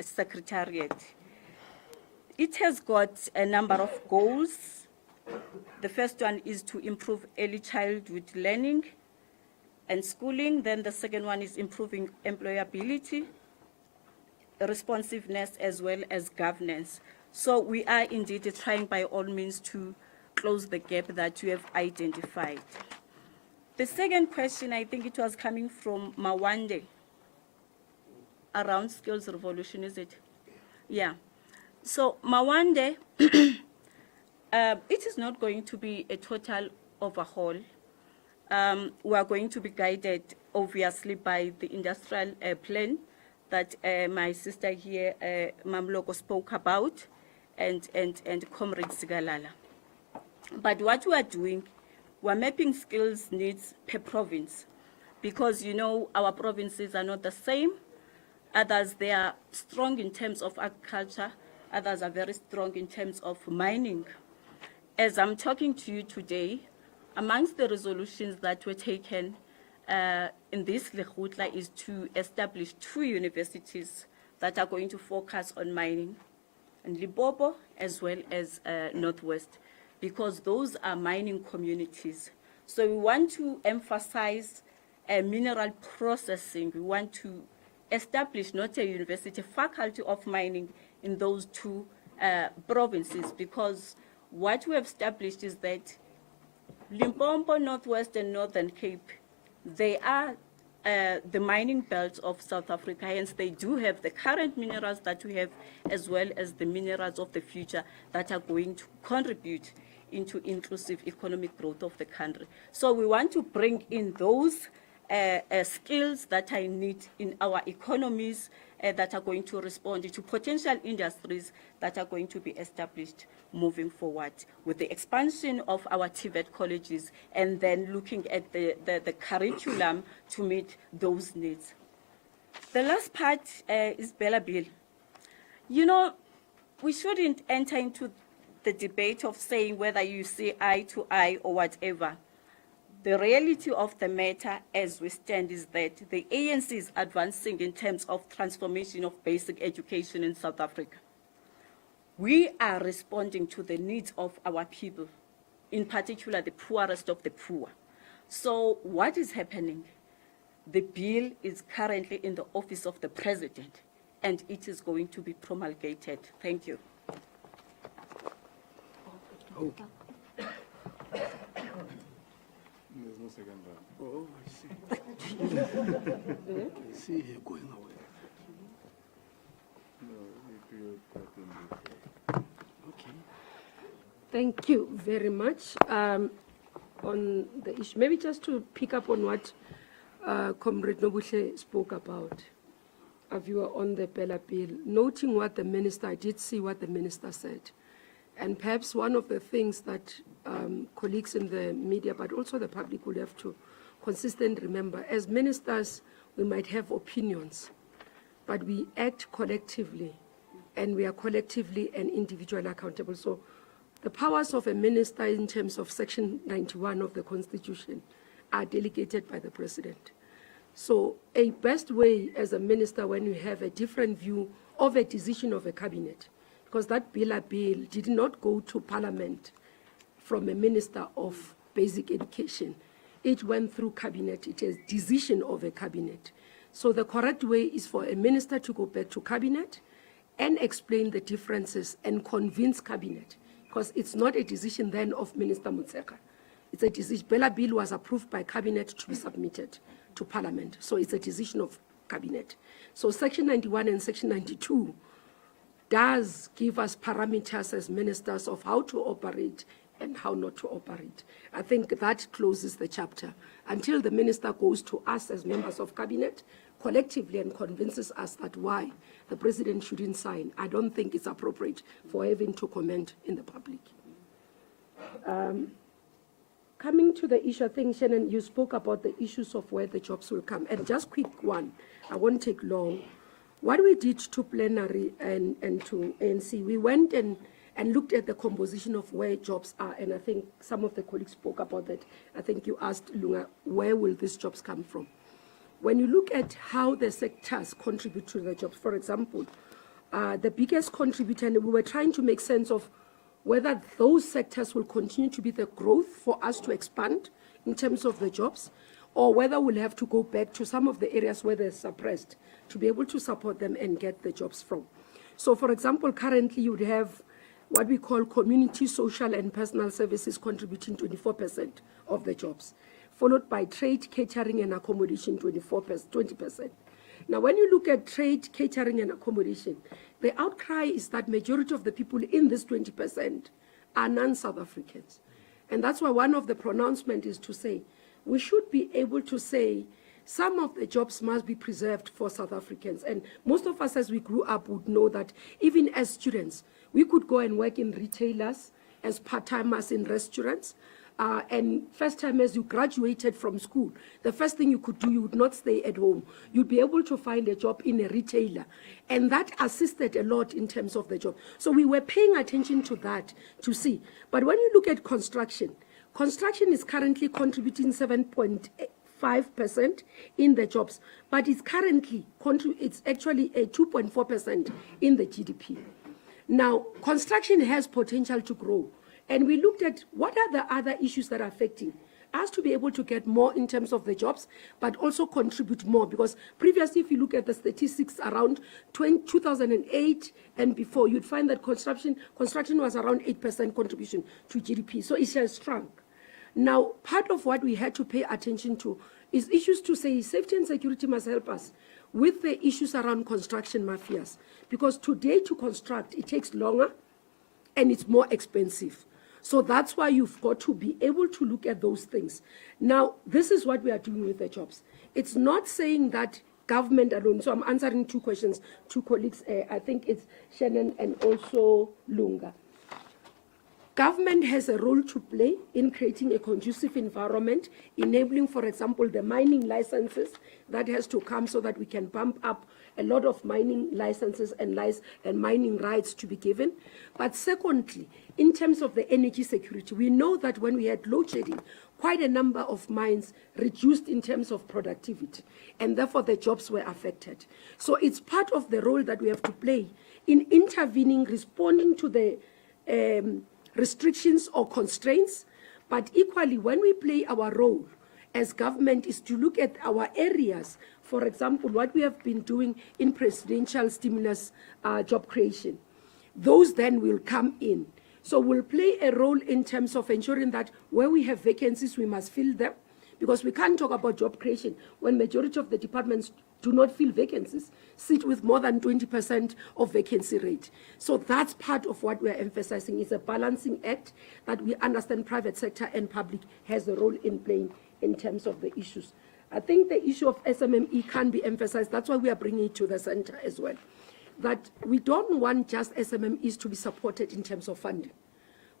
secretariat. It has got a number of goals. The first one is to improve early childhood learning and schooling. Then the second one is improving employability, responsiveness, as well as governance. So we are indeed trying by all means to close the gap that we have identified. The second question, I think it was coming from Mawande, around skills revolution, is it? Yeah. So Mawande, it is not going to be a total overhaul. We are going to be guided, obviously, by the industrial plan that my sister here, Mamloko, spoke about, and Comrade Sigalala. But what we are doing, we're mapping skills needs per province, because, you know, our provinces are not the same. Others, they are strong in terms of agriculture. Others are very strong in terms of mining. As I'm talking to you today, amongst the resolutions that were taken in this Lekgotla is to establish 2 universities that are going to focus on mining, in Limpopo as well as Northwest, because those are mining communities. So we want to emphasize mineral processing. We want to establish not a university, faculty of mining in those 2 provinces, because what we have established is that Limpopo, Northwest, and Northern Cape, they are the mining belts of South Africa, hence they do have the current minerals that we have, as well as the minerals of the future that are going to contribute into inclusive economic growth of the country. So we want to bring in those skills that are in need in our economies that are going to respond to potential industries that are going to be established moving forward, with the expansion of our TVET colleges, and then looking at the curriculum to meet those needs. The last part is Bella Bill. You know, we shouldn't enter into the debate of saying whether you see eye to eye or whatever. The reality of the matter as we stand is that the ANC is advancing in terms of transformation of basic education in South Africa. We are responding to the needs of our people, in particular the poorest of the poor. So what is happening? The bill is currently in the office of the president, and it is going to be promulgated. Thank you. There's no second round. Oh, I see her going away. No, if you Okay. Thank you very much. On the issue, maybe just to pick up on what Comrade Nobuhle spoke about, a viewer on the Bella Bill, noting what the minister, I did see what the minister said. And perhaps one of the things that colleagues in the media, but also the public, will have to consistently remember, as ministers, we might have opinions, but we act collectively, and we are collectively and individually accountable. So the powers of a minister in terms of Section 91 of the Constitution are delegated by the President. So a best way as a minister, when you have a different view of a decision of a cabinet, because that bill did not go to Parliament from a minister of basic education. It went through cabinet. It is decision of a cabinet. So the correct way is for a minister to go back to cabinet and explain the differences and convince cabinet, because it's not a decision then of Minister Mutseka. It's a decision. Bella Bill was approved by cabinet to be submitted to Parliament. So it's a decision of Cabinet. So Section 91 and Section 92 does give us parameters as ministers of how to operate and how not to operate. I think that closes the chapter. Until the minister goes to us as members of Cabinet collectively and convinces us that why the president shouldn't sign, I don't think it's appropriate for having to comment in the public. Coming to the issue, I think, Shannon, you spoke about the issues of where the jobs will come. And just quick one, I won't take long. What we did to plenary and to ANC, we went and looked at the composition of where jobs are, and I think some of the colleagues spoke about that. I think you asked, Lunga, where will these jobs come from? When you look at how the sectors contribute to the jobs, for example, the biggest contributor, and we were trying to make sense of whether those sectors will continue to be the growth for us to expand in terms of the jobs, or whether we'll have to go back to some of the areas where they're suppressed to be able to support them and get the jobs from. So, for example, currently you would have what we call community, social, and personal services contributing 24% of the jobs, followed by trade, catering, and accommodation, 20%. Now, when you look at trade, catering, and accommodation, the outcry is that majority of the people in this 20% are non-South Africans. And that's why one of the pronouncements is to say, we should be able to say some of the jobs must be preserved for South Africans. And most of us, as we grew up, would know that even as students, we could go and work in retailers, as part-timers in restaurants, and first time as you graduated from school, the first thing you could do, you would not stay at home. You'd be able to find a job in a retailer. And that assisted a lot in terms of the job. So we were paying attention to that to see. But when you look at construction, construction is currently contributing 7.5% in the jobs, but it's currently, it's actually a 2.4% in the GDP. Now, construction has potential to grow. And we looked at what are the other issues that are affecting us to be able to get more in terms of the jobs, but also contribute more. Because previously, if you look at the statistics around 2008 and before, you'd find that construction was around 8% contribution to GDP. So it has shrunk. Now, part of what we had to pay attention to is issues to say safety and security must help us with the issues around construction mafias. Because today to construct, it takes longer and it's more expensive. So that's why you've got to be able to look at those things. Now, this is what we are doing with the jobs. It's not saying that government alone. So I'm answering two questions, two colleagues. I think it's Shannon and also Lunga. Government has a role to play in creating a conducive environment, enabling, for example, the mining licenses that has to come so that we can bump up a lot of mining licenses and mining rights to be given. But secondly, in terms of the energy security, we know that when we had load shedding, quite a number of mines reduced in terms of productivity, and therefore the jobs were affected. So it's part of the role that we have to play in intervening, responding to the restrictions or constraints, but equally when we play our role as government is to look at our areas. For example, what we have been doing in presidential stimulus job creation, those then will come in. So we'll play a role in terms of ensuring that where we have vacancies, we must fill them, because we can't talk about job creation when majority of the departments do not fill vacancies, sit with more than 20% of vacancy rate. So that's part of what we're emphasizing is a balancing act that we understand private sector and public has a role in playing in terms of the issues. I think the issue of SMME can be emphasized. That's why we are bringing it to the center as well. That we don't want just SMMEs to be supported in terms of funding.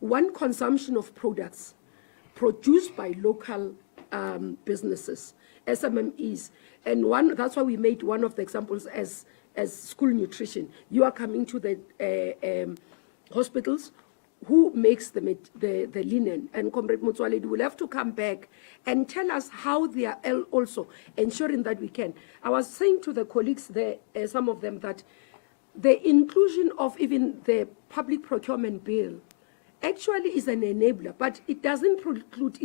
One, consumption of products produced by local businesses, SMMEs. And one, that's why we made one of the examples as school nutrition. You are coming to the hospitals, who makes the linen? And Comrade Motsoaledi will have to come back and tell us how they are also ensuring that we can. I was saying to the colleagues there, some of them, that the inclusion of even the public procurement bill actually is an enabler, but it doesn't preclude,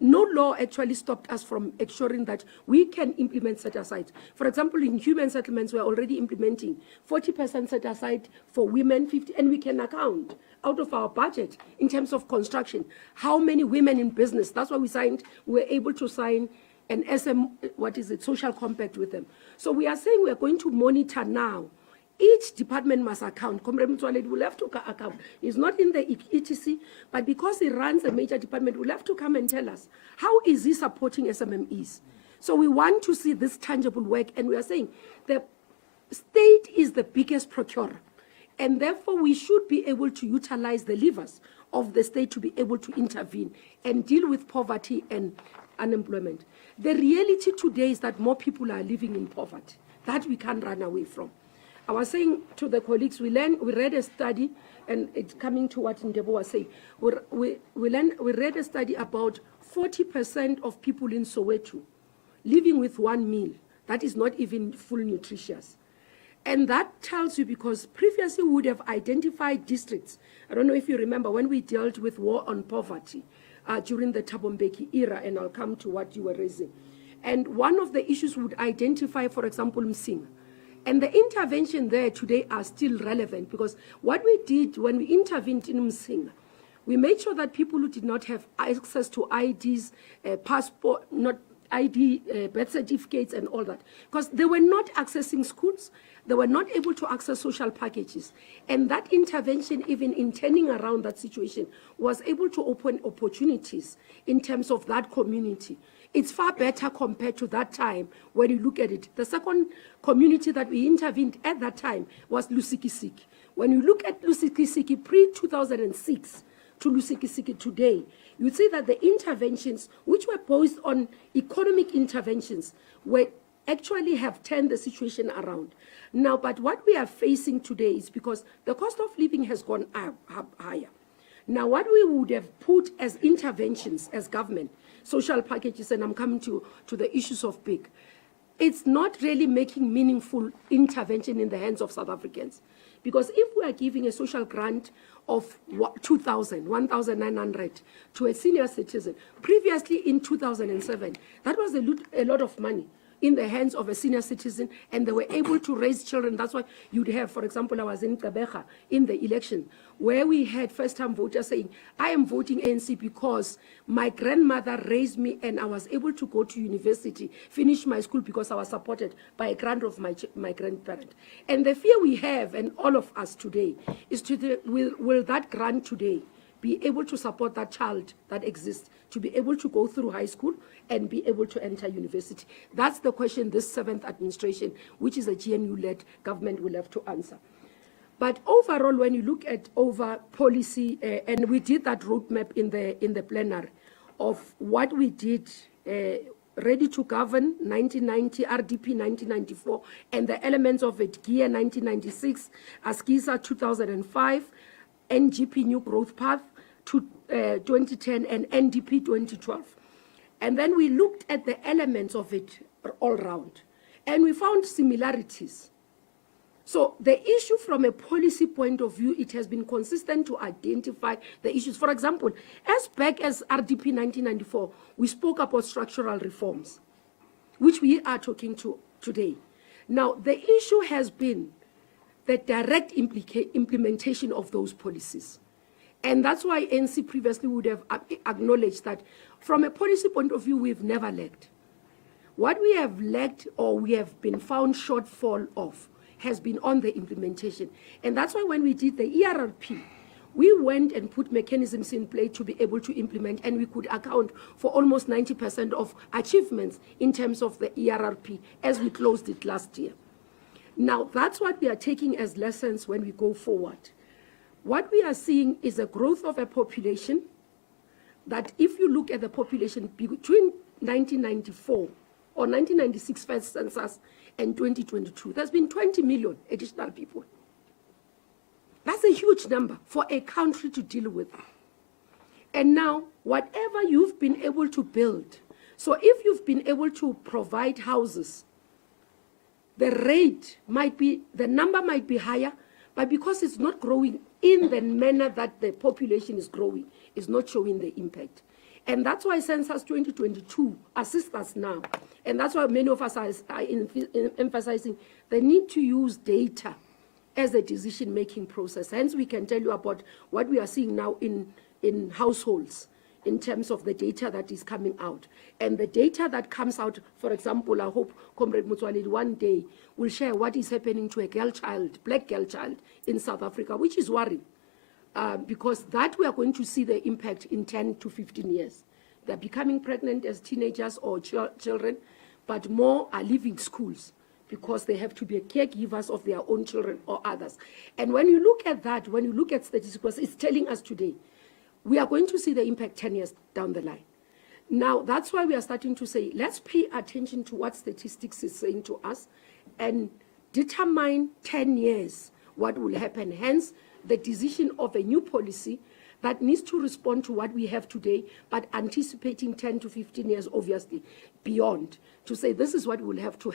no law actually stopped us from ensuring that we can implement set aside. For example, in human settlements, we're already implementing 40% set aside for women, 50%, and we can account out of our budget in terms of construction how many women in business. That's why we were able to sign an social compact with them. So we are saying we are going to monitor now. Each department must account. Comrade Mtswaledi will have to account. It's not in the ETC, but because he runs a major department, will have to come and tell us, how is he supporting SMMEs? So we want to see this tangible work, and we are saying the state is the biggest procurer, and therefore we should be able to utilize the levers of the state to be able to intervene and deal with poverty and unemployment. The reality today is that more people are living in poverty. That we can't run away from. I was saying to the colleagues, we read a study, and it's coming to what Ndebo was saying. We read a study about 40% of people in Soweto living with one meal. That is not even full nutritious. And that tells you, because previously we would have identified districts. I don't know if you remember when we dealt with war on poverty during the Thabo Mbeki era, and I'll come to what you were raising. And one of the issues would identify, for example, Msinga. And the intervention there today are still relevant, because what we did when we intervened in Msinga, we made sure that people who did not have access to IDs, passport, not ID, birth certificates and all that, because they were not accessing schools, they were not able to access social packages. And that intervention, even in turning around that situation, was able to open opportunities in terms of that community. It's far better compared to that time when you look at it. The second community that we intervened at that time was Lusikisiki. When you look at Lusikisiki pre-2006 to Lusikisiki today, you see that the interventions, which were based on economic interventions, were actually have turned the situation around. Now, but what we are facing today is because the cost of living has gone up higher. Now, what we would have put as interventions as government, social packages, and I'm coming to the issues of PIC, it's not really making meaningful intervention in the hands of South Africans. Because if we are giving a social grant of 1,900 to a senior citizen, previously in 2007, that was a lot of money in the hands of a senior citizen, and they were able to raise children. That's why you'd have, for example, I was in Kabeja in the election, where we had first-time voters saying, I am voting ANC because my grandmother raised me and I was able to go to university, finish my school because I was supported by a grant of my grandparent. And the fear we have, and all of us today, is will that grant today be able to support that child that exists, to be able to go through high school and be able to enter university? That's the question this 7th administration, which is a GNU-led government, will have to answer. But overall, when you look at policy, and we did that roadmap in the plenary of what we did, Ready to Govern 1990, RDP 1994, and the elements of it, GEAR 1996, ASKISA 2005, NGP New Growth Path to 2010, and NDP 2012. And then we looked at the elements of it all round, and we found similarities. So the issue from a policy point of view, it has been consistent to identify the issues. For example, as back as RDP 1994, we spoke about structural reforms, which we are talking to today. Now, the issue has been the direct implementation of those policies. And that's why ANC previously would have acknowledged that from a policy point of view, we've never lacked. What we have lacked, or we have been found shortfall of, has been on the implementation. And that's why when we did the ERRP, we went and put mechanisms in place to be able to implement, and we could account for almost 90% of achievements in terms of the ERRP as we closed it last year. Now, that's what we are taking as lessons when we go forward. What we are seeing is a growth of a population that, if you look at the population between 1994 or 1996 first census and 2022, there's been 20 million additional people. That's a huge number for a country to deal with. And now, whatever you've been able to build, so if you've been able to provide houses, the rate might be, the number might be higher, but because it's not growing in the manner that the population is growing, it's not showing the impact. And that's why Census 2022 assists us now. And that's why many of us are emphasizing the need to use data as a decision-making process. Hence, we can tell you about what we are seeing now in households. in terms of the data that is coming out. And the data that comes out, for example, I hope Comrade Motsoaledi one day will share what is happening to a girl child, black girl child in South Africa, which is worrying. Because that we are going to see the impact in 10 to 15 years. They're becoming pregnant as teenagers or children, but more are leaving schools because they have to be caregivers of their own children or others. And when you look at that, when you look at statistics, it's telling us today, we are going to see the impact 10 years down the line. Now, that's why we are starting to say, let's pay attention to what statistics is saying to us and determine 10 years what will happen. Hence, the decision of a new policy that needs to respond to what we have today, but anticipating 10 to 15 years, obviously, beyond, to say this is what we'll have to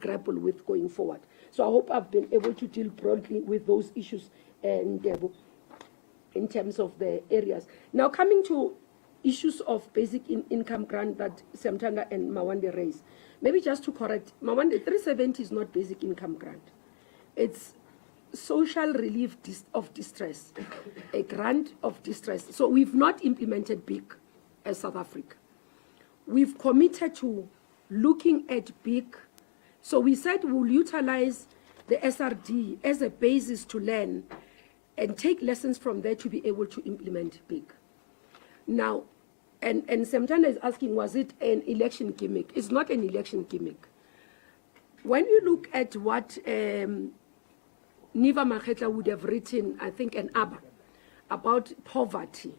grapple with going forward. So I hope I've been able to deal broadly with those issues and in terms of the areas. Now, coming to issues of basic income grant that Semtanda and Mawande raised, maybe just to correct, Mawande, 370 is not basic income grant. It's social relief of distress, a grant of distress. So we've not implemented BIG as South Africa. We've committed to looking at BIG. So we said we'll utilize the SRD as a basis to learn and take lessons from there to be able to implement BIG. Now, and Semtanda is asking, was it an election gimmick? It's not an election gimmick. When you look at what Niva Makhetla would have written, I think, an ABBA, about poverty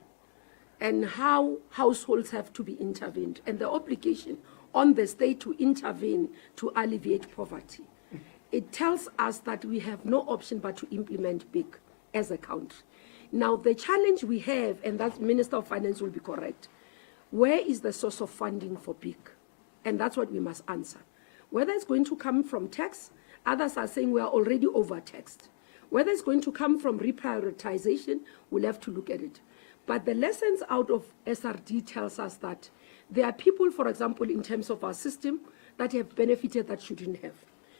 and how households have to be intervened and the obligation on the state to intervene to alleviate poverty, it tells us that we have no option but to implement BIG as a country. Now, the challenge we have, and that Minister of Finance will be correct, where is the source of funding for BIG? And that's what we must answer. Whether it's going to come from tax, others are saying we are already overtaxed. Whether it's going to come from reprioritization, we'll have to look at it. But the lessons out of SRD tells us that there are people, for example, in terms of our system, that have benefited that shouldn't have.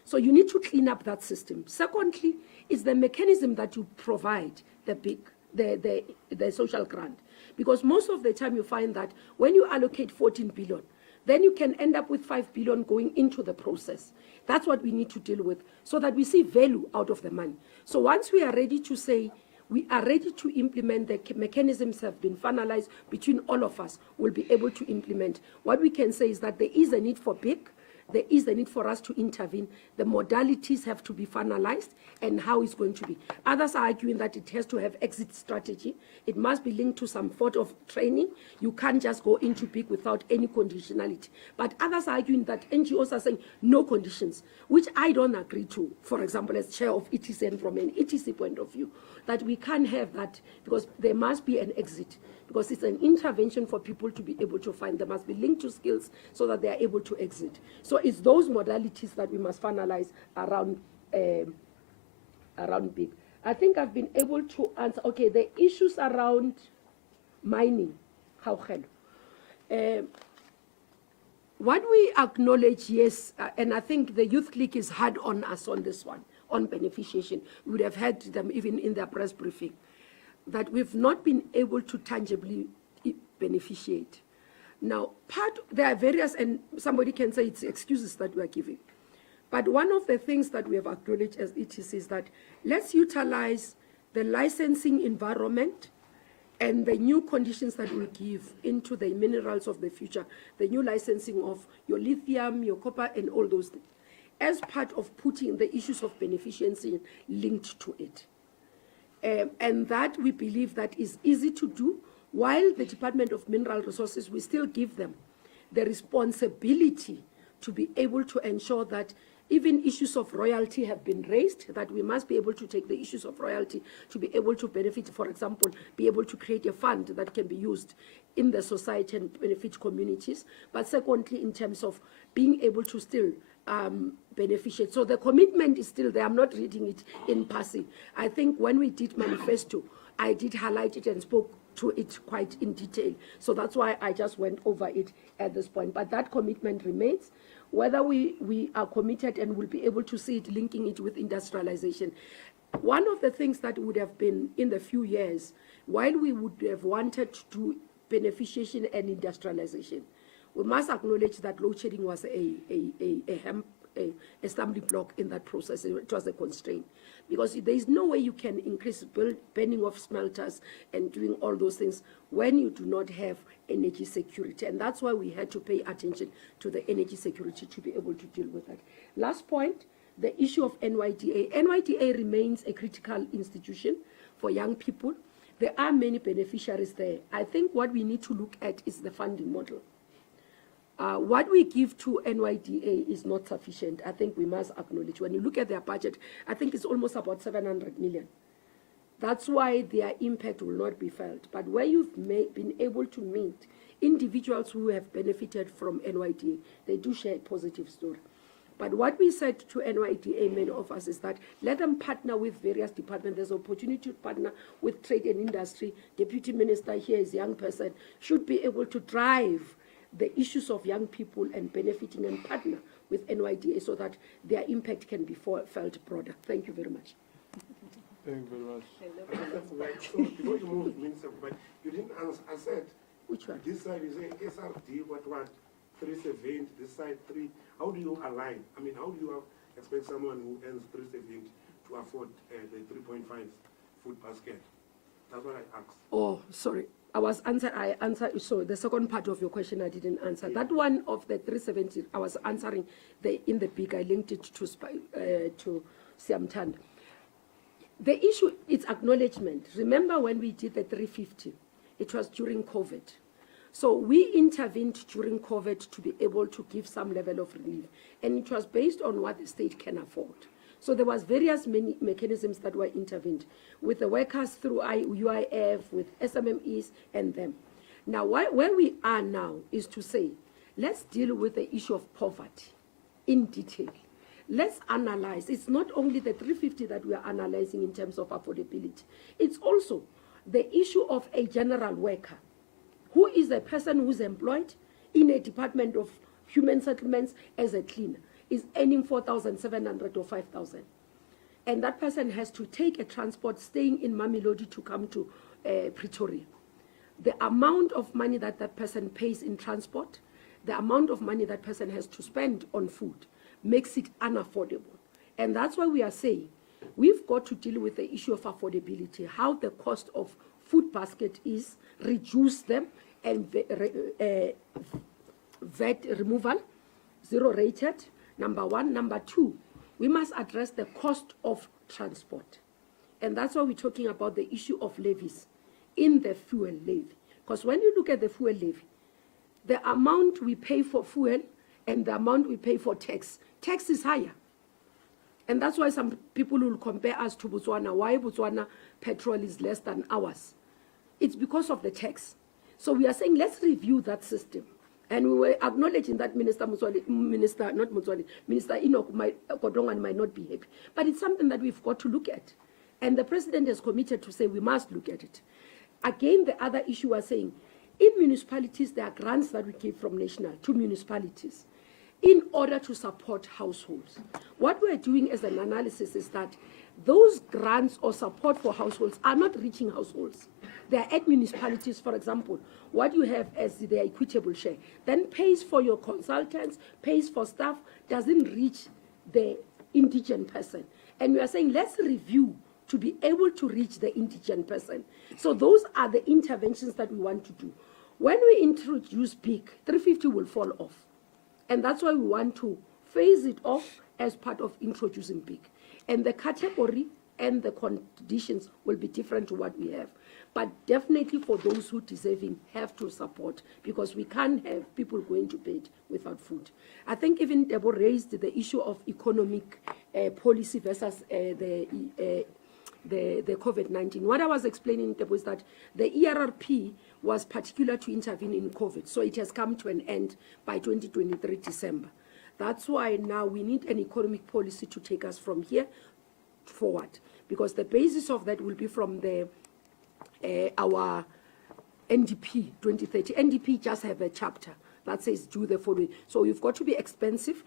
So you need to clean up that system. Secondly, is the mechanism that you provide the BIG, the social grant. Because most of the time you find that when you allocate 14 billion, then you can end up with 5 billion going into the process. That's what we need to deal with so that we see value out of the money. So once we are ready to say we are ready to implement, the mechanisms have been finalized between all of us, we'll be able to implement. What we can say is that there is a need for BIG, there is a need for us to intervene. The modalities have to be finalized and how it's going to be. Others are arguing that it has to have exit strategy. It must be linked to some sort of training. You can't just go into BIG without any conditionality. But others are arguing that NGOs are saying no conditions, which I don't agree to. For example, as chair of ETC from an ETC point of view, that we can't have that because there must be an exit. Because it's an intervention for people to be able to find. They must be linked to skills so that they are able to exit. So it's those modalities that we must finalize around BIG. I think I've been able to answer. Okay, the issues around mining, how what we acknowledge, yes, and I think the Youth League is hard on us on this one, on beneficiation. We would have had them even in their press briefing, that we've not been able to tangibly beneficiate. Now, there are various, and somebody can say it's excuses that we are giving. But one of the things that we have acknowledged as ETC is that let's utilize the licensing environment and the new conditions that we'll give into the minerals of the future, the new licensing of your lithium, your copper, and all those things, as part of putting the issues of beneficiency linked to it. And that we believe that is easy to do, while the Department of Mineral Resources, we still give them the responsibility to be able to ensure that even issues of royalty have been raised, that we must be able to take the issues of royalty to be able to benefit, for example, be able to create a fund that can be used in the society and benefit communities. But secondly, in terms of being able to still beneficiate. So the commitment is still there. I'm not reading it in passing. I think when we did manifesto, I did highlight it and spoke to it quite in detail. So that's why I just went over it at this point. But that commitment remains. Whether we are committed and will be able to see it, linking it with industrialization. One of the things that would have been in the few years, while we would have wanted to beneficiation and industrialization. We must acknowledge that load shedding was a stumbling block in that process. It was a constraint, because there is no way you can increase burning of smelters and doing all those things when you do not have energy security. And that's why we had to pay attention to the energy security to be able to deal with that. Last point, the issue of NYDA. NYDA remains a critical institution for young people. There are many beneficiaries there. I think what we need to look at is the funding model. What we give to NYDA is not sufficient. I think we must acknowledge. When you look at their budget, I think it's almost about 700 million. That's why their impact will not be felt. But where you've been able to meet individuals who have benefited from NYDA, they do share a positive story. But what we said to NYDA, many of us, is that let them partner with various departments. There's opportunity to partner with trade and industry. Deputy Minister here is a young person, should be able to drive the issues of young people and benefiting and partner with NYDA so that their impact can be felt broader. Thank you very much. Thank you very much. So before you move, Minister, but you didn't answer. I said, which one? This side is a SRD, what, 370, this side 3. How do you align? I mean, how do you expect someone who earns 370 to afford the 3.5 food basket? That's what I asked. Oh, sorry. I answered, so the second part of your question I didn't answer. That one of the 370, I was answering in the big, I linked it to Siamtanda. The issue is acknowledgement. Remember when we did the 350, it was during COVID. So we intervened during COVID to be able to give some level of relief. And it was based on what the state can afford. So there was various mechanisms that were intervened with the workers through UIF, with SMMEs and them. Now, where we are now is to say, let's deal with the issue of poverty in detail. Let's analyze. It's not only the 350 that we are analyzing in terms of affordability. It's also the issue of a general worker who is a person who's employed in a department of human settlements as a cleaner, is earning 4,700 or 5,000. And that person has to take a transport staying in Mamelodi to come to Pretoria. The amount of money that that person pays in transport, the amount of money that person has to spend on food makes it unaffordable. And that's why we are saying we've got to deal with the issue of affordability, how the cost of food basket is, reduce them, and VAT removal, zero rated, number one. Number two, we must address the cost of transport. And that's why we're talking about the issue of levies in the fuel levy. Because when you look at the fuel levy, the amount we pay for fuel and the amount we pay for tax is higher. And that's why some people will compare us to Botswana. Why Botswana petrol is less than ours? It's because of the tax. So we are saying let's review that system. And we were acknowledging that Minister Enoch Godongwana might not be happy. But it's something that we've got to look at. And the President has committed to say we must look at it. Again, the other issue was saying, in municipalities, there are grants that we give from national to municipalities in order to support households. What we're doing as an analysis is that those grants or support for households are not reaching households. They are at municipalities, for example. What you have as their equitable share, then pays for your consultants, pays for staff, doesn't reach the indigent person. And we are saying, let's review to be able to reach the indigent person. So those are the interventions that we want to do. When we introduce big, 350 will fall off. And that's why we want to phase it off as part of introducing big. And the category and the conditions will be different to what we have. But definitely for those who deserving have to support, because we can't have people going to bed without food. I think even Debo raised the issue of economic policy versus the COVID-19. What I was explaining, Debo, is that the ERRP was particular to intervene in COVID. So it has come to an end by 2023 December. That's why now we need an economic policy to take us from here forward, because the basis of that will be from the our NDP 2030. NDP just have a chapter that says do the following. So you've got to be expansive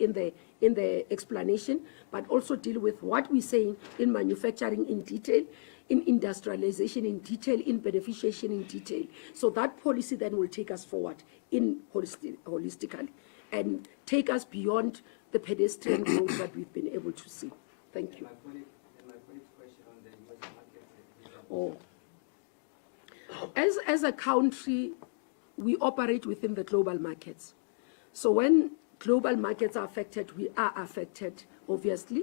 in the explanation, but also deal with what we're saying in manufacturing in detail, in industrialization in detail, in beneficiation in detail. So that policy then will take us forward in holistically and take us beyond the pedestrian growth that we've been able to see. Thank you. Oh. As a country, we operate within the global markets. So when global markets are affected, we are affected, obviously.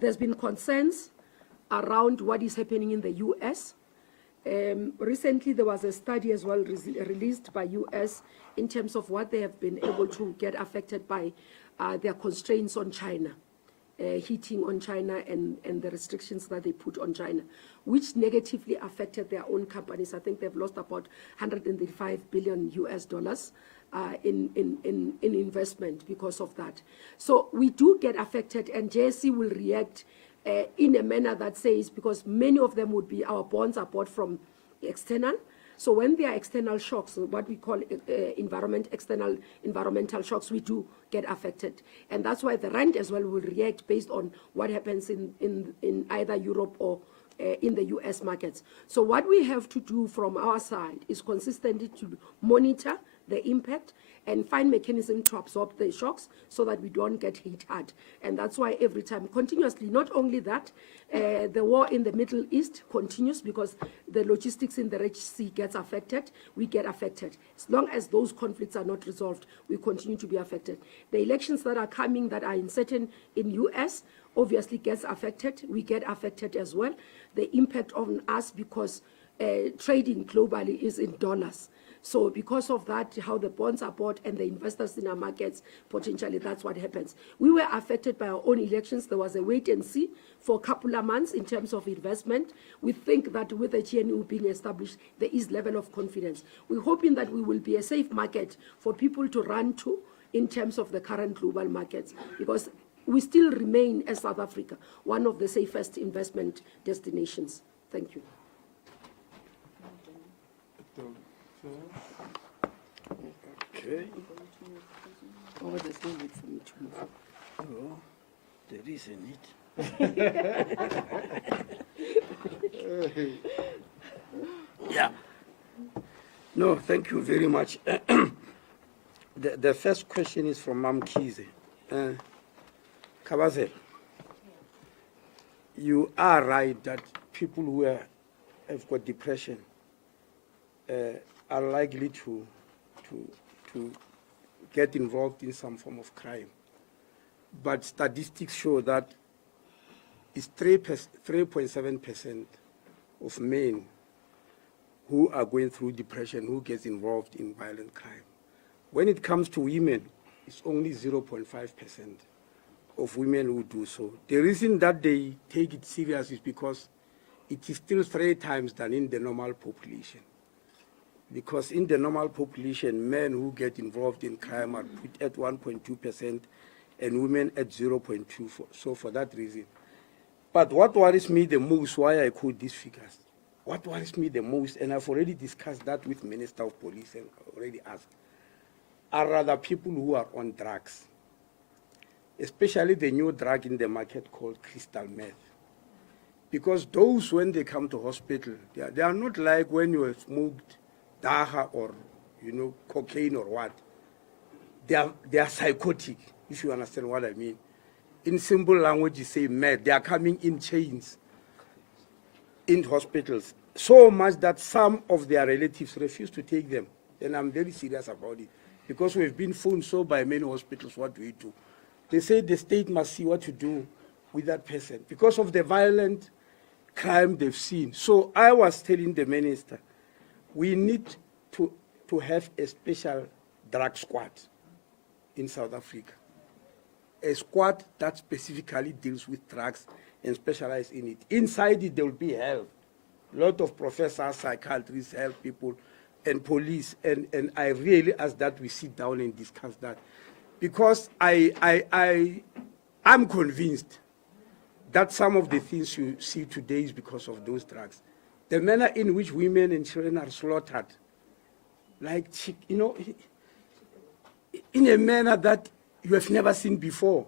There's been concerns around what is happening in the US. Recently, there was a study as well released by US in terms of what they have been able to get affected by their constraints on China, heating on China and the restrictions that they put on China, which negatively affected their own companies. I think they've lost about $135 billion in investment because of that. So we do get affected, and JSE will react in a manner that says, because many of them would be, our bonds are bought from external. So when there are external shocks, what we call external environmental shocks, we do get affected. And that's why the rand as well will react based on what happens in either Europe or in the US markets. So what we have to do from our side is consistently to monitor the impact and find mechanism to absorb the shocks so that we don't get hit hard. And that's why every time, continuously, not only that, the war in the Middle East continues because the logistics in the Red Sea gets affected, we get affected. As long as those conflicts are not resolved, we continue to be affected. The elections that are coming that are uncertain in US obviously gets affected, we get affected as well. The impact on us because trading globally is in dollars. So because of that, how the bonds are bought and the investors in our markets, potentially that's what happens. We were affected by our own elections. There was a wait and see for a couple of months in terms of investment. We think that with the GNU being established, there is level of confidence. We're hoping that we will be a safe market for people to run to in terms of the current global markets, because we still remain, as South Africa, one of the safest investment destinations. Thank you. Okay. Oh, there's no need for me to move. Oh, there is a need. Yeah. No, thank you very much. The first question is from Mam Kize. Kabazel, you are right that people who have got depression are likely to get involved in some form of crime. But statistics show that it's 3.7% of men who are going through depression who gets involved in violent crime. When it comes to women, it's only 0.5% of women who do so. The reason that they take it serious is because it is still 3 times than in the normal population. Because in the normal population, men who get involved in crime are put at 1.2% and women at 0.2%. So for that reason. But what worries me the most, why I quote these figures, what worries me the most, and I've already discussed that with Minister of Police and already asked, are rather people who are on drugs, especially the new drug in the market called crystal meth. Because those, when they come to hospital, they are not like when you have smoked dagga or, cocaine or what. They are psychotic, if you understand what I mean. In simple language, you say mad. They are coming in chains in hospitals, so much that some of their relatives refuse to take them. And I'm very serious about it, because we've been phoned so by many hospitals, what do we do? They say the state must see what to do with that person because of the violent crime they've seen. So I was telling the minister, we need to have a special drug squad in South Africa. A squad that specifically deals with drugs and specialize in it. Inside it, there will be help. A lot of professors, psychiatrists, health people, and police. And I really ask that we sit down and discuss that. Because I'm convinced that some of the things you see today is because of those drugs. The manner in which women and children are slaughtered, like, in a manner that you have never seen before.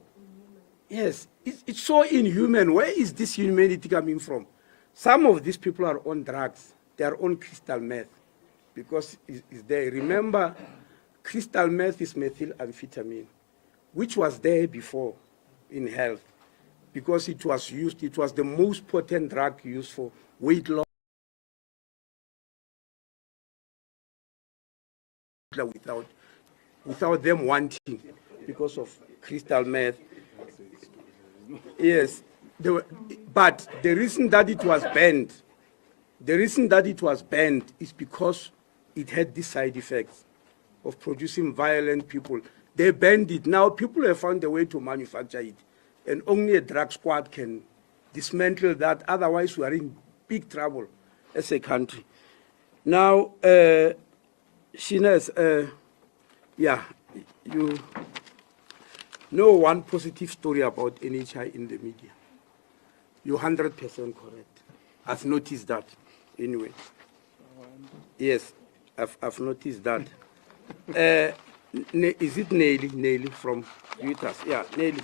Yes, it's so inhuman. Where is this humanity coming from? Some of these people are on drugs. They are on crystal meth because it's there. Remember, crystal meth is methylamphetamine, which was there before in health because it was used. It was the most potent drug used for weight loss without them wanting because of crystal meth. Yes, but the reason that it was banned, is because it had these side effects of producing violent people. They banned it. Now people have found a way to manufacture it, and only a drug squad can dismantle that. Otherwise, we are in big trouble as a country. Now, Shines, yeah, you know one positive story about NHI in the media. You're 100% correct. I've noticed that. Anyway, yes, I've noticed that. Is it Nelly from Reuters? Yeah, Nelly.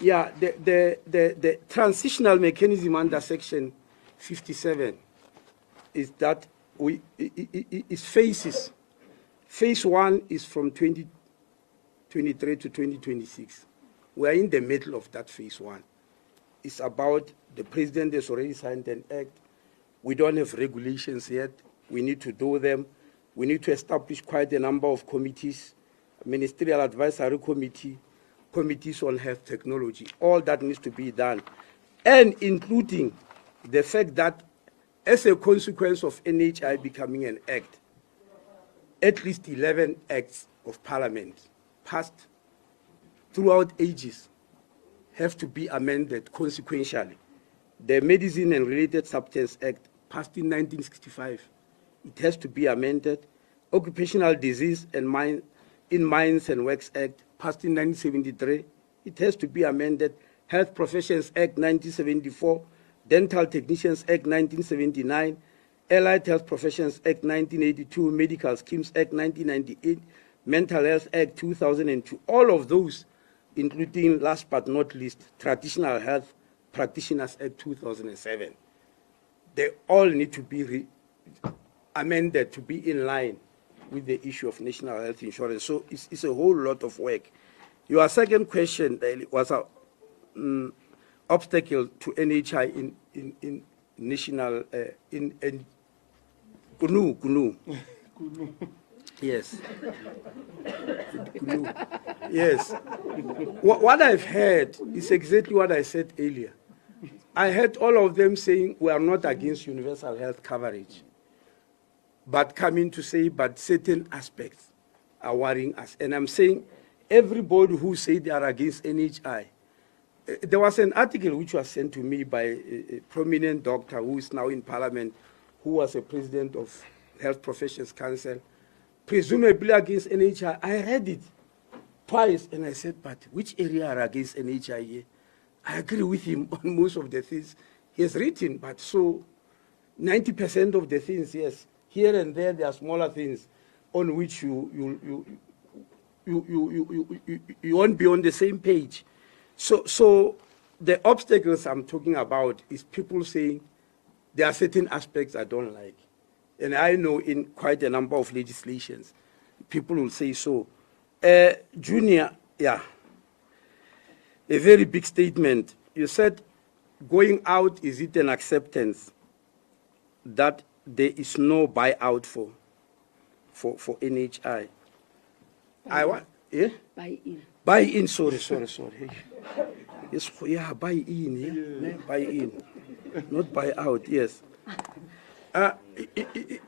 Yeah, the transitional mechanism under Section 57 is that is phases. Phase 1 is from 2023 to 2026. We are in the middle of that phase 1. It's about the president has already signed an act. We don't have regulations yet. We need to do them. We need to establish quite a number of committees, ministerial advisory committee, committees on health technology. All that needs to be done. And including the fact that as a consequence of NHI becoming an act, at least 11 acts of parliament passed throughout ages have to be amended consequentially. The Medicine and Related Substance Act passed in 1965. It has to be amended. Occupational Disease and Mines and Works Act passed in 1973. It has to be amended. Health Professions Act 1974, Dental Technicians Act 1979, Allied Health Professions Act 1982, Medical Schemes Act 1998, Mental Health Act 2002. All of those, including, last but not least, Traditional Health Practitioners Act 2007. They all need to be amended to be in line with the issue of national health insurance. So it's a whole lot of work. Your second question was an obstacle to NHI in national, in Kunu. Yes. Yes. What I've heard is exactly what I said earlier. I heard all of them saying we are not against universal health coverage, but coming to say, but certain aspects are worrying us. And I'm saying everybody who say they are against NHI, there was an article which was sent to me by a prominent doctor who is now in Parliament, who was a president of Health Professions Council, presumably against NHI. I read it twice and I said, but which area are against NHI here? I agree with him on most of the things he has written, but so 90% of the things, yes, here and there are smaller things on which you won't be on the same page. So the obstacles I'm talking about is people saying there are certain aspects I don't like. And I know in quite a number of legislations, people will say so. Junior, yeah, a very big statement. You said going out, is it an acceptance that there is no buyout for NHI? I want, yeah? Buy in. Buy in, sorry. Yes, yeah, buy in, yeah? Buy in, not buy out, yes.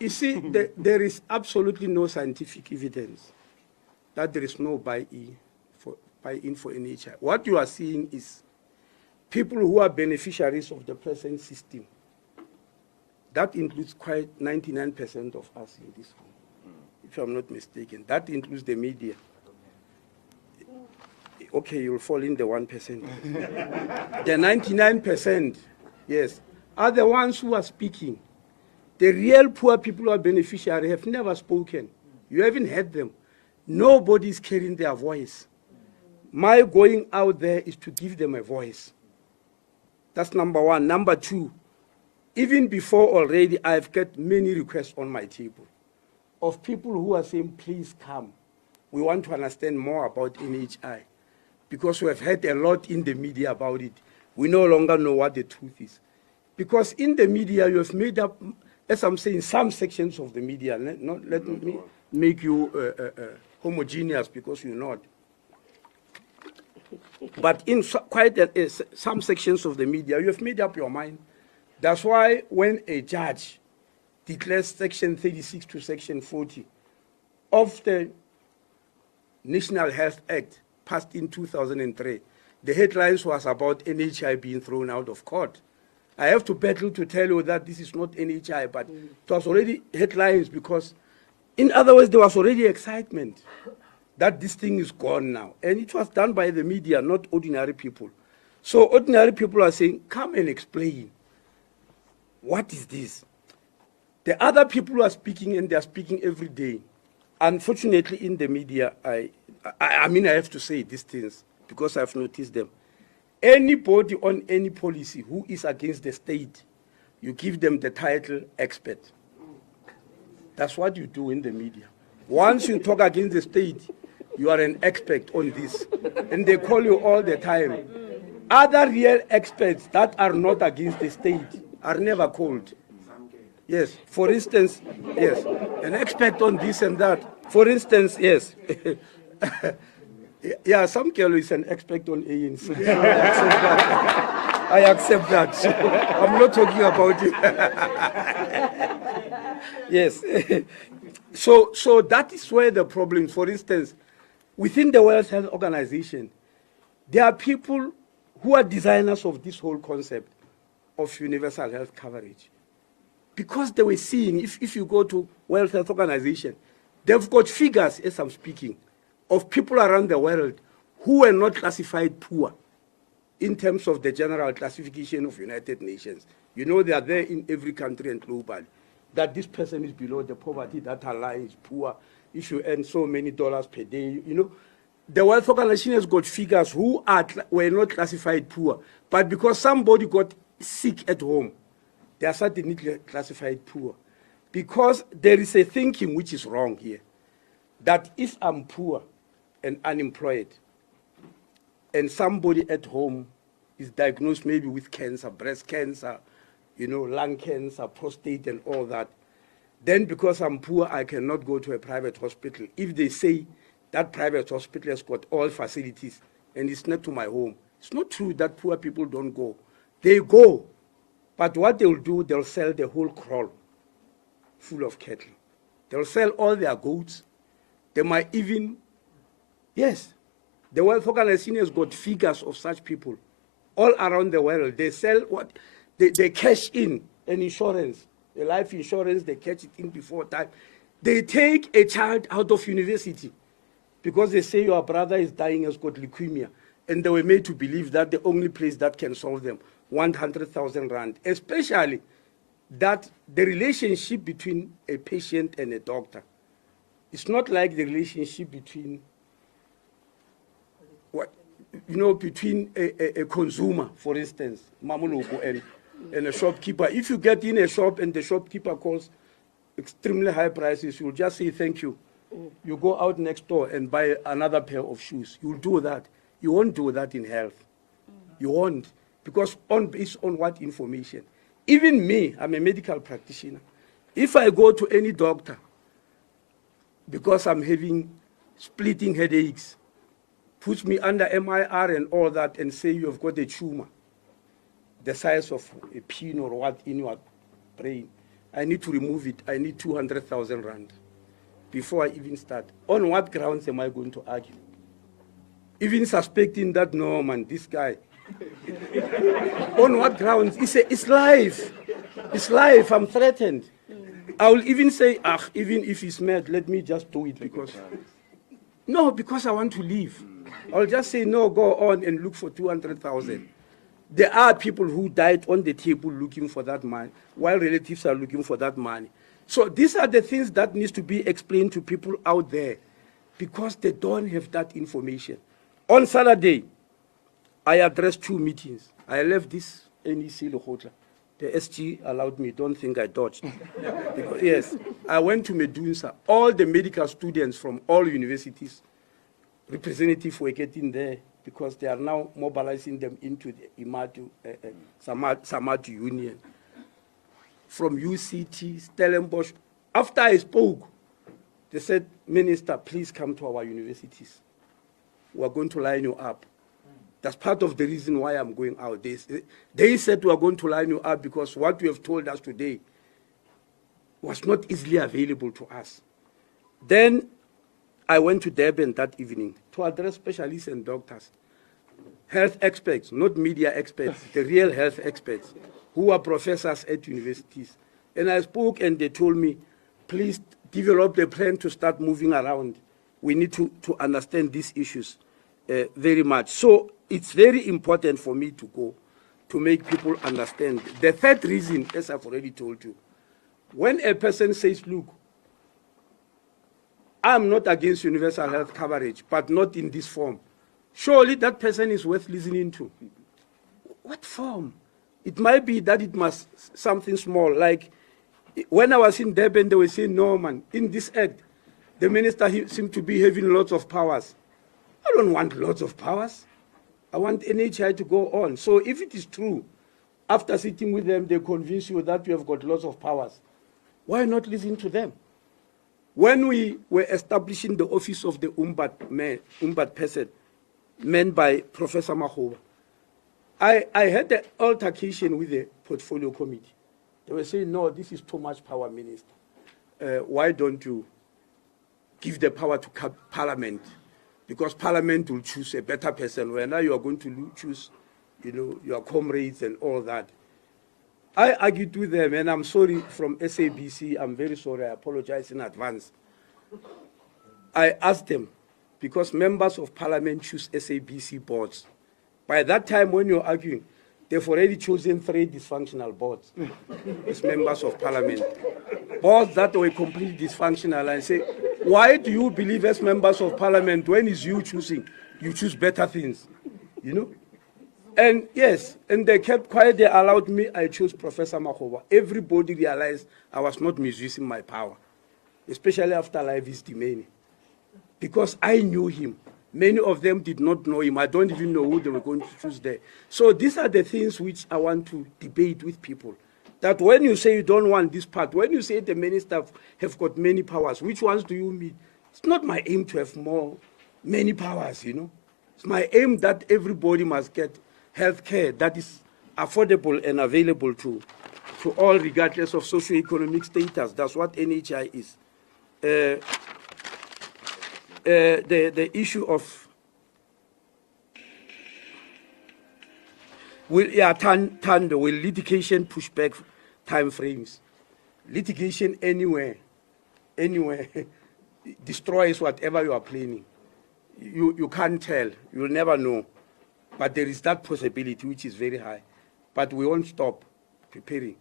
You see, there is absolutely no scientific evidence that there is no buy-in for NHI. What you are seeing is people who are beneficiaries of the present system. That includes quite 99% of us in this room, if I'm not mistaken. That includes the media. Okay, you'll fall in the 1%. The 99%, yes, are the ones who are speaking. The real poor people who are beneficiaries have never spoken. You haven't heard them. Nobody is carrying their voice. My going out there is to give them a voice. That's number one. Number two, even before already, I've got many requests on my table of people who are saying, please come. We want to understand more about NHI because we have heard a lot in the media about it. We no longer know what the truth is. Because in the media, you have made up, as I'm saying, some sections of the media, let me make you homogeneous because you're not. But in some sections of the media, you have made up your mind. That's why when a judge declares Section 36 to Section 40 of the National Health Act passed in 2003, the headlines was about NHI being thrown out of court. I have to battle to tell you that this is not NHI, but it was already headlines because, in other words, there was already excitement that this thing is gone now. And it was done by the media, not ordinary people. So ordinary people are saying, come and explain. What is this? The other people are speaking, and they are speaking every day. Unfortunately, in the media, I mean, I have to say these things because I've noticed them. Anybody on any policy who is against the state, you give them the title expert. That's what you do in the media. Once you talk against the state, you are an expert on this. And they call you all the time. Other real experts that are not against the state are never called. Yes, for instance, yes, an expert on this and that. For instance, yes. Yeah, some girl is an expert on ANC. I accept that. So I'm not talking about it. Yes. So that is where the problem, for instance, within the World Health Organization, there are people who are designers of this whole concept of universal health coverage. Because they were seeing, if you go to World Health Organization, they've got figures, as I'm speaking, of people around the world who were not classified poor in terms of the general classification of United Nations. You know, they are there in every country and globally. That this person is below the poverty, that line is poor, if you earn so many dollars per day. You know, the World Health Organization has got figures who were not classified poor, but because somebody got sick at home, they are suddenly classified poor. Because there is a thinking which is wrong here, that if I'm poor and unemployed, and somebody at home is diagnosed maybe with cancer, breast cancer, you know, lung cancer, prostate and all that, then because I'm poor, I cannot go to a private hospital. If they say that private hospital has got all facilities and it's not to my home, it's not true that poor people don't go. They go, but what they'll do, they'll sell the whole kraal full of cattle. They'll sell all their goats. They might even, yes, the World Organization has got figures of such people all around the world. They sell what? They cash in an insurance, a life insurance, they catch it in before time. They take a child out of university because they say your brother is dying, has got leukemia. And they were made to believe that the only place that can solve them, 100,000 rand, especially that the relationship between a patient and a doctor, it's not like the relationship between between a consumer, for instance, Mamuloko, and a shopkeeper. If you get in a shop and the shopkeeper calls extremely high prices, you'll just say thank you. You go out next door and buy another pair of shoes. You'll do that. You won't do that in health. You won't. Because based on what information? Even me, I'm a medical practitioner. If I go to any doctor because I'm having splitting headaches, puts me under MIR and all that and say you've got a tumor the size of a pin or what in your brain, I need to remove it. I need 200,000 rand before I even start. On what grounds am I going to argue? Even suspecting that, no man, this guy. On what grounds? It's life. It's life. I'm threatened. I will even say, even if he's mad, let me just do it because I want to live. I'll just say, no, go on and look for 200,000. There are people who died on the table looking for that money, while relatives are looking for that money. So these are the things that needs to be explained to people out there because they don't have that information. On Saturday, I addressed 2 meetings. I left this NEC Lekgotla The SG allowed me, don't think I dodged. Because, yes, I went to Medunsa. All the medical students from all universities, representatives were getting there because they are now mobilizing them into the Samadu Union. From UCT, Stellenbosch. After I spoke, they said, Minister, please come to our universities. We are going to line you up. That's part of the reason why I'm going out. They said we are going to line you up because what you have told us today was not easily available to us. Then I went to Durban that evening to address specialists and doctors, health experts, not media experts, the real health experts, who are professors at universities. And I spoke and they told me, please develop the plan to start moving around. We need to understand these issues very much. So it's very important for me to go to make people understand. The third reason, as I've already told you, when a person says, look, I'm not against universal health coverage, but not in this form, surely that person is worth listening to. What form? It might be that it must something small, like when I was in Durban, they were saying, no, man, in this act, the minister seemed to be having lots of powers. I don't want lots of powers. I want NHI to go on. So if it is true, after sitting with them, they convince you that you have got lots of powers, why not listen to them? When we were establishing the office of the Umbat person, meant by Professor Mahoba, I had an altercation with the portfolio committee. They were saying, no, this is too much power, Minister. Why don't you give the power to Parliament? Because Parliament will choose a better person, where now you are going to choose, your comrades and all that. I argued with them, and I'm sorry from SABC, I'm very sorry, I apologize in advance. I asked them, because members of Parliament choose SABC boards. By that time, when you're arguing, they've already chosen 3 dysfunctional boards as members of Parliament. Boards that were completely dysfunctional. And say, why do you believe as members of Parliament, when it's you choosing, you choose better things? And yes, and they kept quiet, they allowed me, I chose Professor Mahoba. Everybody realized I was not misusing my power, especially after Livy's demeaning. Because I knew him. Many of them did not know him. I don't even know who they were going to choose there. So these are the things which I want to debate with people. That when you say you don't want this part, when you say the minister have got many powers, which ones do you mean? It's not my aim to have many powers, It's my aim that everybody must get health care that is affordable and available to all, regardless of socioeconomic status. That's what NHI is. The issue of will litigation push back time frames? Litigation anywhere destroys whatever you are planning. You can't tell, you'll never know. But there is that possibility, which is very high. But we won't stop preparing.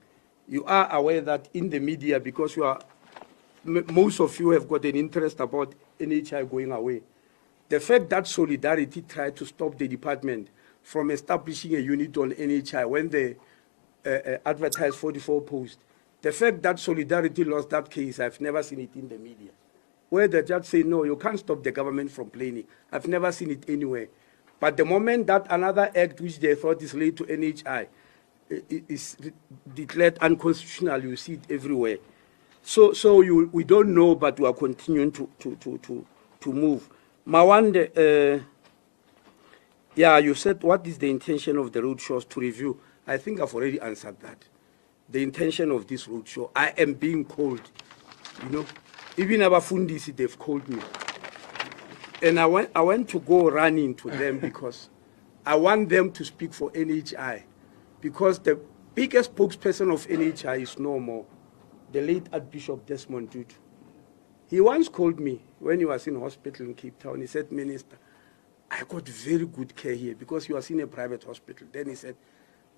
You are aware that in the media, because most of you have got an interest about NHI going away. The fact that Solidarity tried to stop the department from establishing a unit on NHI when they advertised 44 posts, the fact that Solidarity lost that case, I've never seen it in the media. Where the judge say, no, you can't stop the government from planning. I've never seen it anywhere. But the moment that another act which they thought is related to NHI is declared unconstitutional, you see it everywhere. So we don't know, but we are continuing to move. Mawande, you said what is the intention of the roadshows to review? I think I've already answered that. The intention of this roadshow, I am being called, even Abafundisi, they've called me. And I went to go running to them because I want them to speak for NHI, because the biggest spokesperson of NHI is no more, the late Archbishop Desmond Tutu. He once called me when he was in hospital in Cape Town. He said, Minister, I got very good care here because he was in a private hospital. Then he said,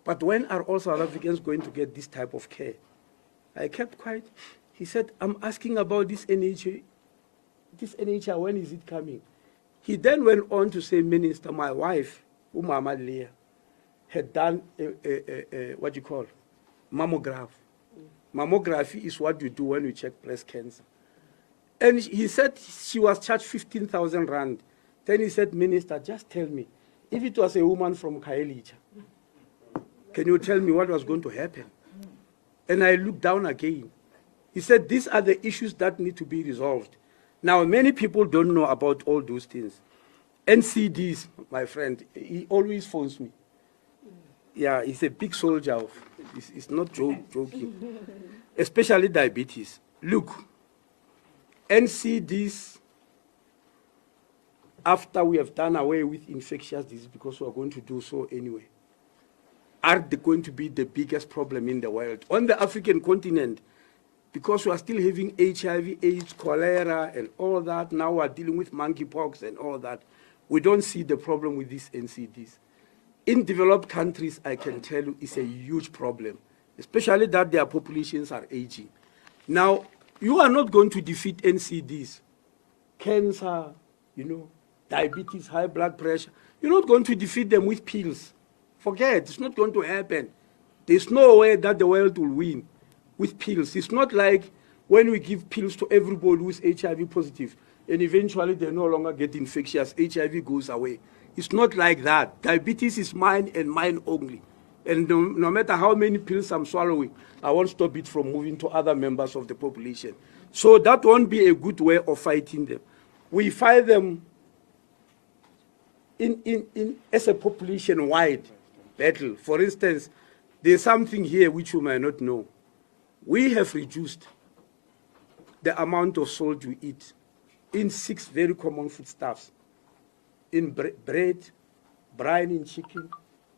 but when are all South Africans going to get this type of care? I kept quiet. He said, I'm asking about this NHI. This NHI, when is it coming? He then went on to say, Minister, my wife, Umama Leah, had done mammograph. Mammography is what you do when you check breast cancer. And he said she was charged 15,000 rand. Then he said, Minister, just tell me, if it was a woman from Kaelija, can you tell me what was going to happen? And I looked down again. He said, these are the issues that need to be resolved. Now, many people don't know about all those things. NCDs, my friend, he always phones me. Yeah, he's a big soldier. He's not joking. Especially diabetes. Look, NCDs, after we have done away with infectious disease, because we are going to do so anyway, are going to be the biggest problem in the world. On the African continent, because we are still having HIV, AIDS, cholera, and all that, now we are dealing with monkeypox and all that, we don't see the problem with these NCDs. In developed countries, I can tell you, it's a huge problem, especially that their populations are aging. Now, you are not going to defeat NCDs, cancer, diabetes, high blood pressure. You're not going to defeat them with pills. Forget, it's not going to happen. There's no way that the world will win with pills. It's not like when we give pills to everybody who's HIV positive, and eventually they no longer get infectious, HIV goes away. It's not like that. Diabetes is mine and mine only. And no matter how many pills I'm swallowing, I won't stop it from moving to other members of the population. So that won't be a good way of fighting them. We fight them as a population-wide battle. For instance, there's something here which you might not know. We have reduced the amount of salt we eat in 6 very common foodstuffs. In bread, brine in chicken,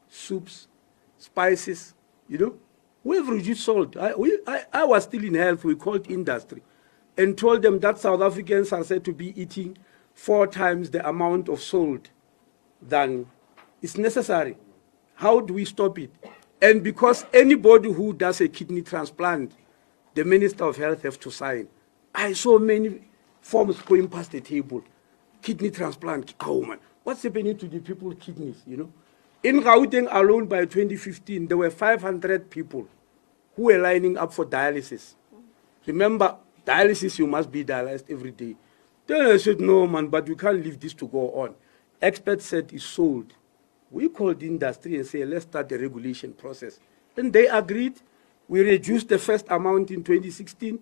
soups, spices, We have reduced salt. I was still in health, we called industry, and told them that South Africans are said to be eating 4 times the amount of salt than is necessary. How do we stop it? And because anybody who does a kidney transplant, the Minister of Health has to sign. I saw many forms going past the table. Kidney transplant, oh man, what's happening to the people's kidneys, In Gauteng alone by 2015, there were 500 people who were lining up for dialysis. Remember, dialysis, you must be dialyzed every day. Then I said, no man, but we can't leave this to go on. Experts said it's sold. We called the industry and said, let's start the regulation process. And they agreed. We reduced the first amount in 2016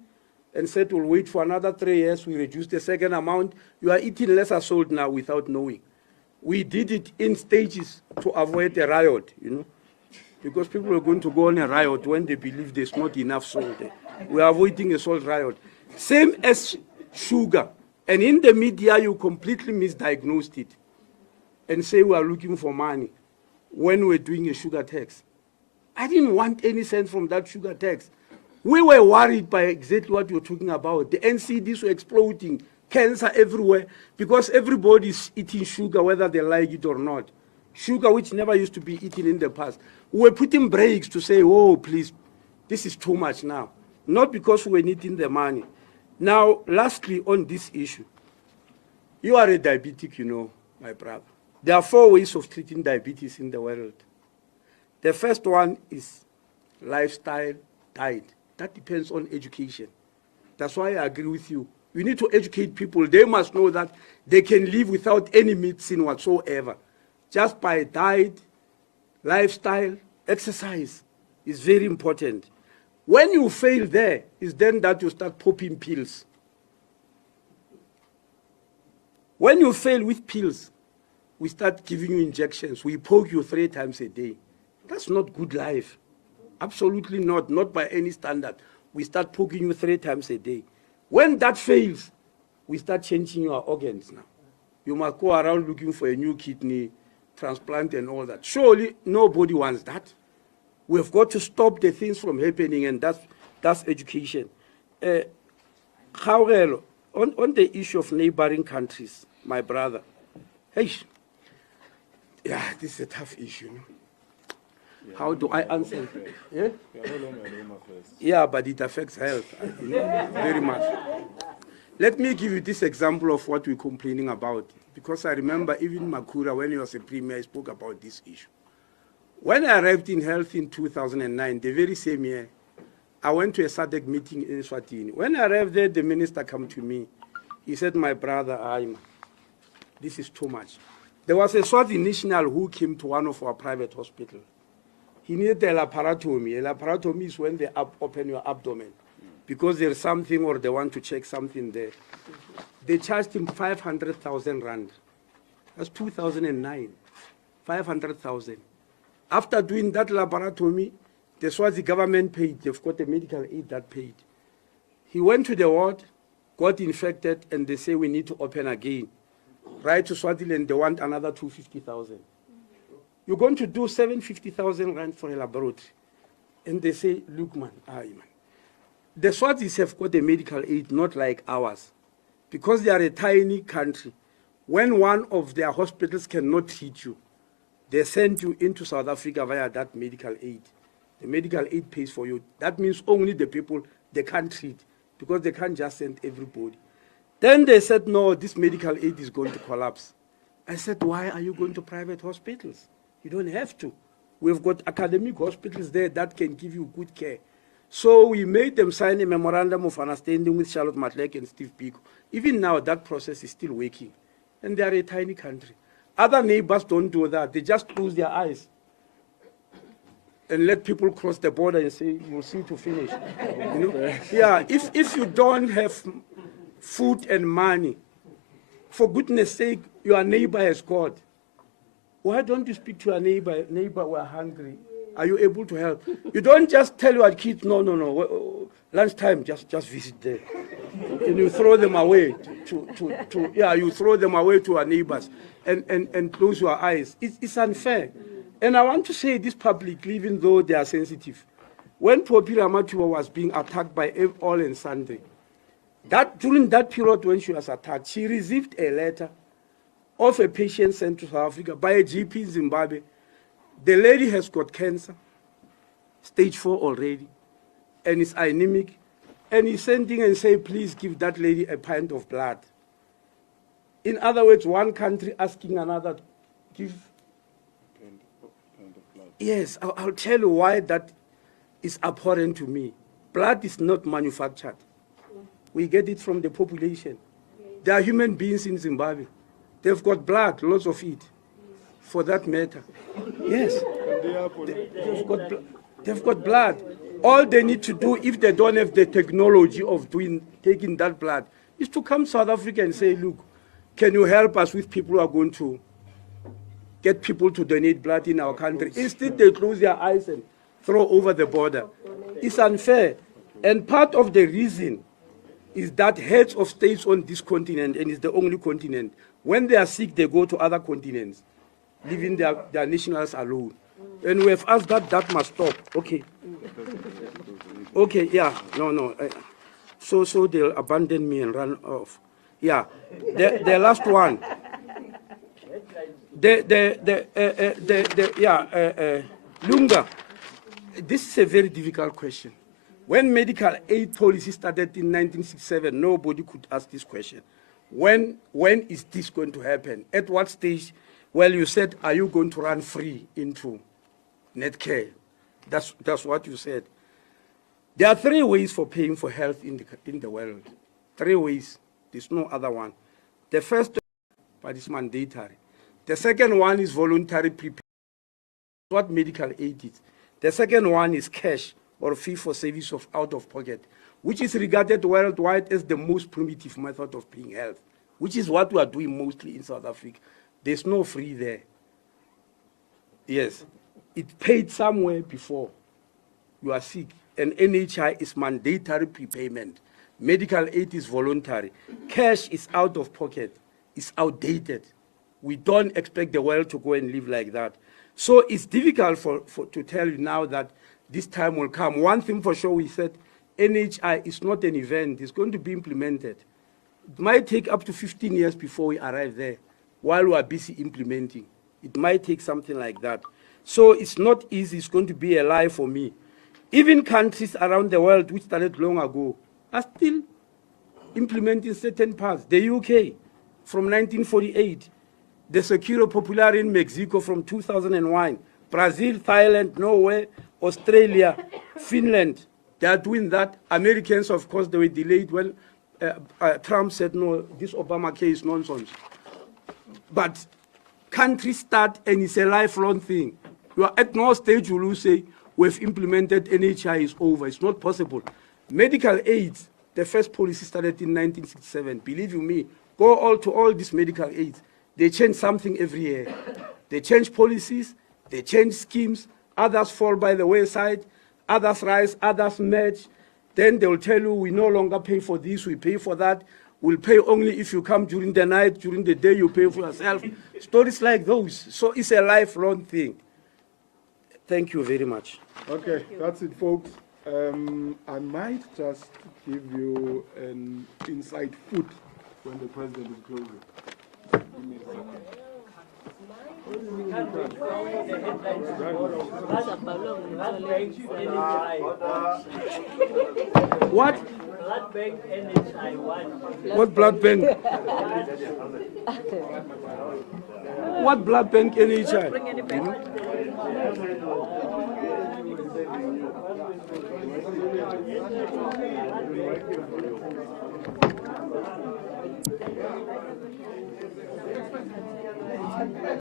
and said we'll wait for another 3 years. We reduced the second amount. You are eating lesser salt now without knowing. We did it in stages to avoid a riot, because people are going to go on a riot when they believe there's not enough salt there. We are avoiding a salt riot. Same as sugar. And in the media, you completely misdiagnosed it and say we are looking for money when we're doing a sugar tax. I didn't want any sense from that sugar tax. We were worried by exactly what you're talking about. The NCDs were exploding, cancer everywhere, because everybody's eating sugar, whether they like it or not. Sugar, which never used to be eaten in the past. We were putting brakes to say, oh, please, this is too much now. Not because we were needing the money. Now, lastly, on this issue, you are a diabetic, my brother. There are 4 ways of treating diabetes in the world. The first one is lifestyle, diet. That depends on education. That's why I agree with you. You need to educate people. They must know that they can live without any medicine whatsoever. Just by diet, lifestyle, exercise is very important. When you fail there, it's then that you start popping pills. When you fail with pills, we start giving you injections. We poke you 3 times a day. That's not good life. Absolutely not by any standard. We start poking you 3 times a day. When that fails, we start changing your organs now. You must go around looking for a new kidney transplant and all that. Surely nobody wants that. We've got to stop the things from happening, and that's education. However, on the issue of neighboring countries, my brother, this is a tough issue. How do I answer? Yeah, but it affects health very much. Let me give you this example of what we're complaining about, because I remember even Makura, when he was a premier, he spoke about this issue. When I arrived in health in 2009, the very same year, I went to a SADC meeting in Swatini. When I arrived there, the minister came to me. He said, my brother, this is too much. There was a Swati national who came to one of our private hospitals. He needed a laparotomy. A laparotomy is when they open your abdomen because there's something or they want to check something there. They charged him 500,000 rand. That's 2009, 500,000. After doing that laparotomy, the Swazi government paid. They've got a medical aid that paid. He went to the ward, got infected, and they say we need to open again. Right to Swaziland, they want another 250,000. You're going to do 750,000 rand for a laboratory. And they say, look, man, the Swazis have got a medical aid, not like ours. Because they are a tiny country, when one of their hospitals cannot treat you, they send you into South Africa via that medical aid. The medical aid pays for you. That means only the people they can't treat, because they can't just send everybody. Then they said, no, this medical aid is going to collapse. I said, why are you going to private hospitals? You don't have to. We've got academic hospitals there that can give you good care. So we made them sign a memorandum of understanding with Charlotte Matlek and Steve Biko. Even now, that process is still working. And they are a tiny country. Other neighbors don't do that. They just close their eyes and let people cross the border and say, you'll see to finish. You know? Yeah, if you don't have food and money, for goodness sake, your neighbor has God. Why don't you speak to your neighbor? Neighbor, we're hungry. Are you able to help? You don't just tell your kids, no. Lunchtime, just visit there. And you throw them away you throw them away to our neighbors and close your eyes. It's unfair. And I want to say this publicly, even though they are sensitive. When Popi Ramathuwa was being attacked by all and sundry, during that period when she was attacked, she received a letter of a patient sent to South Africa by a GP in Zimbabwe. The lady has got cancer, stage 4 already, and is anemic. And he's sending and saying, please give that lady a pint of blood. In other words, one country asking another to give. Yes, I'll tell you why that is abhorrent to me. Blood is not manufactured. We get it from the population. There are human beings in Zimbabwe. They've got blood, lots of it, for that matter. Yes, they've got blood. All they need to do, if they don't have the technology of taking that blood, is to come to South Africa and say, look, can you help us with people who are going to get people to donate blood in our country? Instead, they close their eyes and throw over the border. It's unfair. And part of the reason is that heads of states on this continent, and it's the only continent, when they are sick, they go to other continents, leaving their nationals alone. And we have asked that must stop. Okay. Okay, yeah, no. So they'll abandon me and run off. Yeah, the last one. Lunga, this is a very difficult question. When medical aid policy started in 1967, nobody could ask this question. When is this going to happen? At what stage? Well, you said, are you going to run free into Netcare? That's what you said. There are 3 ways for paying for health in the world. 3 ways. There's no other one. The first one is mandatory. The second one is voluntary prepayment. What medical aid is. The second one is cash or fee for service of out-of-pocket, which is regarded worldwide as the most primitive method of paying health, which is what we are doing mostly in South Africa. There's no free there. Yes, it paid somewhere before you are sick. And NHI is mandatory prepayment. Medical aid is voluntary. Cash is out of pocket. It's outdated. We don't expect the world to go and live like that. So it's difficult to tell you now that this time will come. One thing for sure, we said NHI is not an event. It's going to be implemented. It might take up to 15 years before we arrive there, while we are busy implementing. It might take something like that. So it's not easy. It's going to be a lie for me. Even countries around the world, which started long ago, are still implementing certain parts. The UK, from 1948. The Seguro Popular in Mexico from 2001. Brazil, Thailand, Norway, Australia, Finland, they are doing that. Americans, of course, they were delayed when Trump said, no, this Obamacare is nonsense. But countries start, and it's a lifelong thing. You are at no stage will you say, we've implemented NHI, is over. It's not possible. Medical aids, the first policy started in 1967. Believe you me, go all to all these medical aids. They change something every year. They change policies, they change schemes, others fall by the wayside, others rise, others merge. Then they will tell you, we no longer pay for this, we pay for that. We'll pay only if you come during the night, during the day you pay for yourself. Stories like those. So it's a lifelong thing. Thank you very much. Okay, that's it, folks. I might just give you an inside foot when the president is closing. Give me a second. What? Blood bank NHI 1. What blood bank? What blood bank NHI?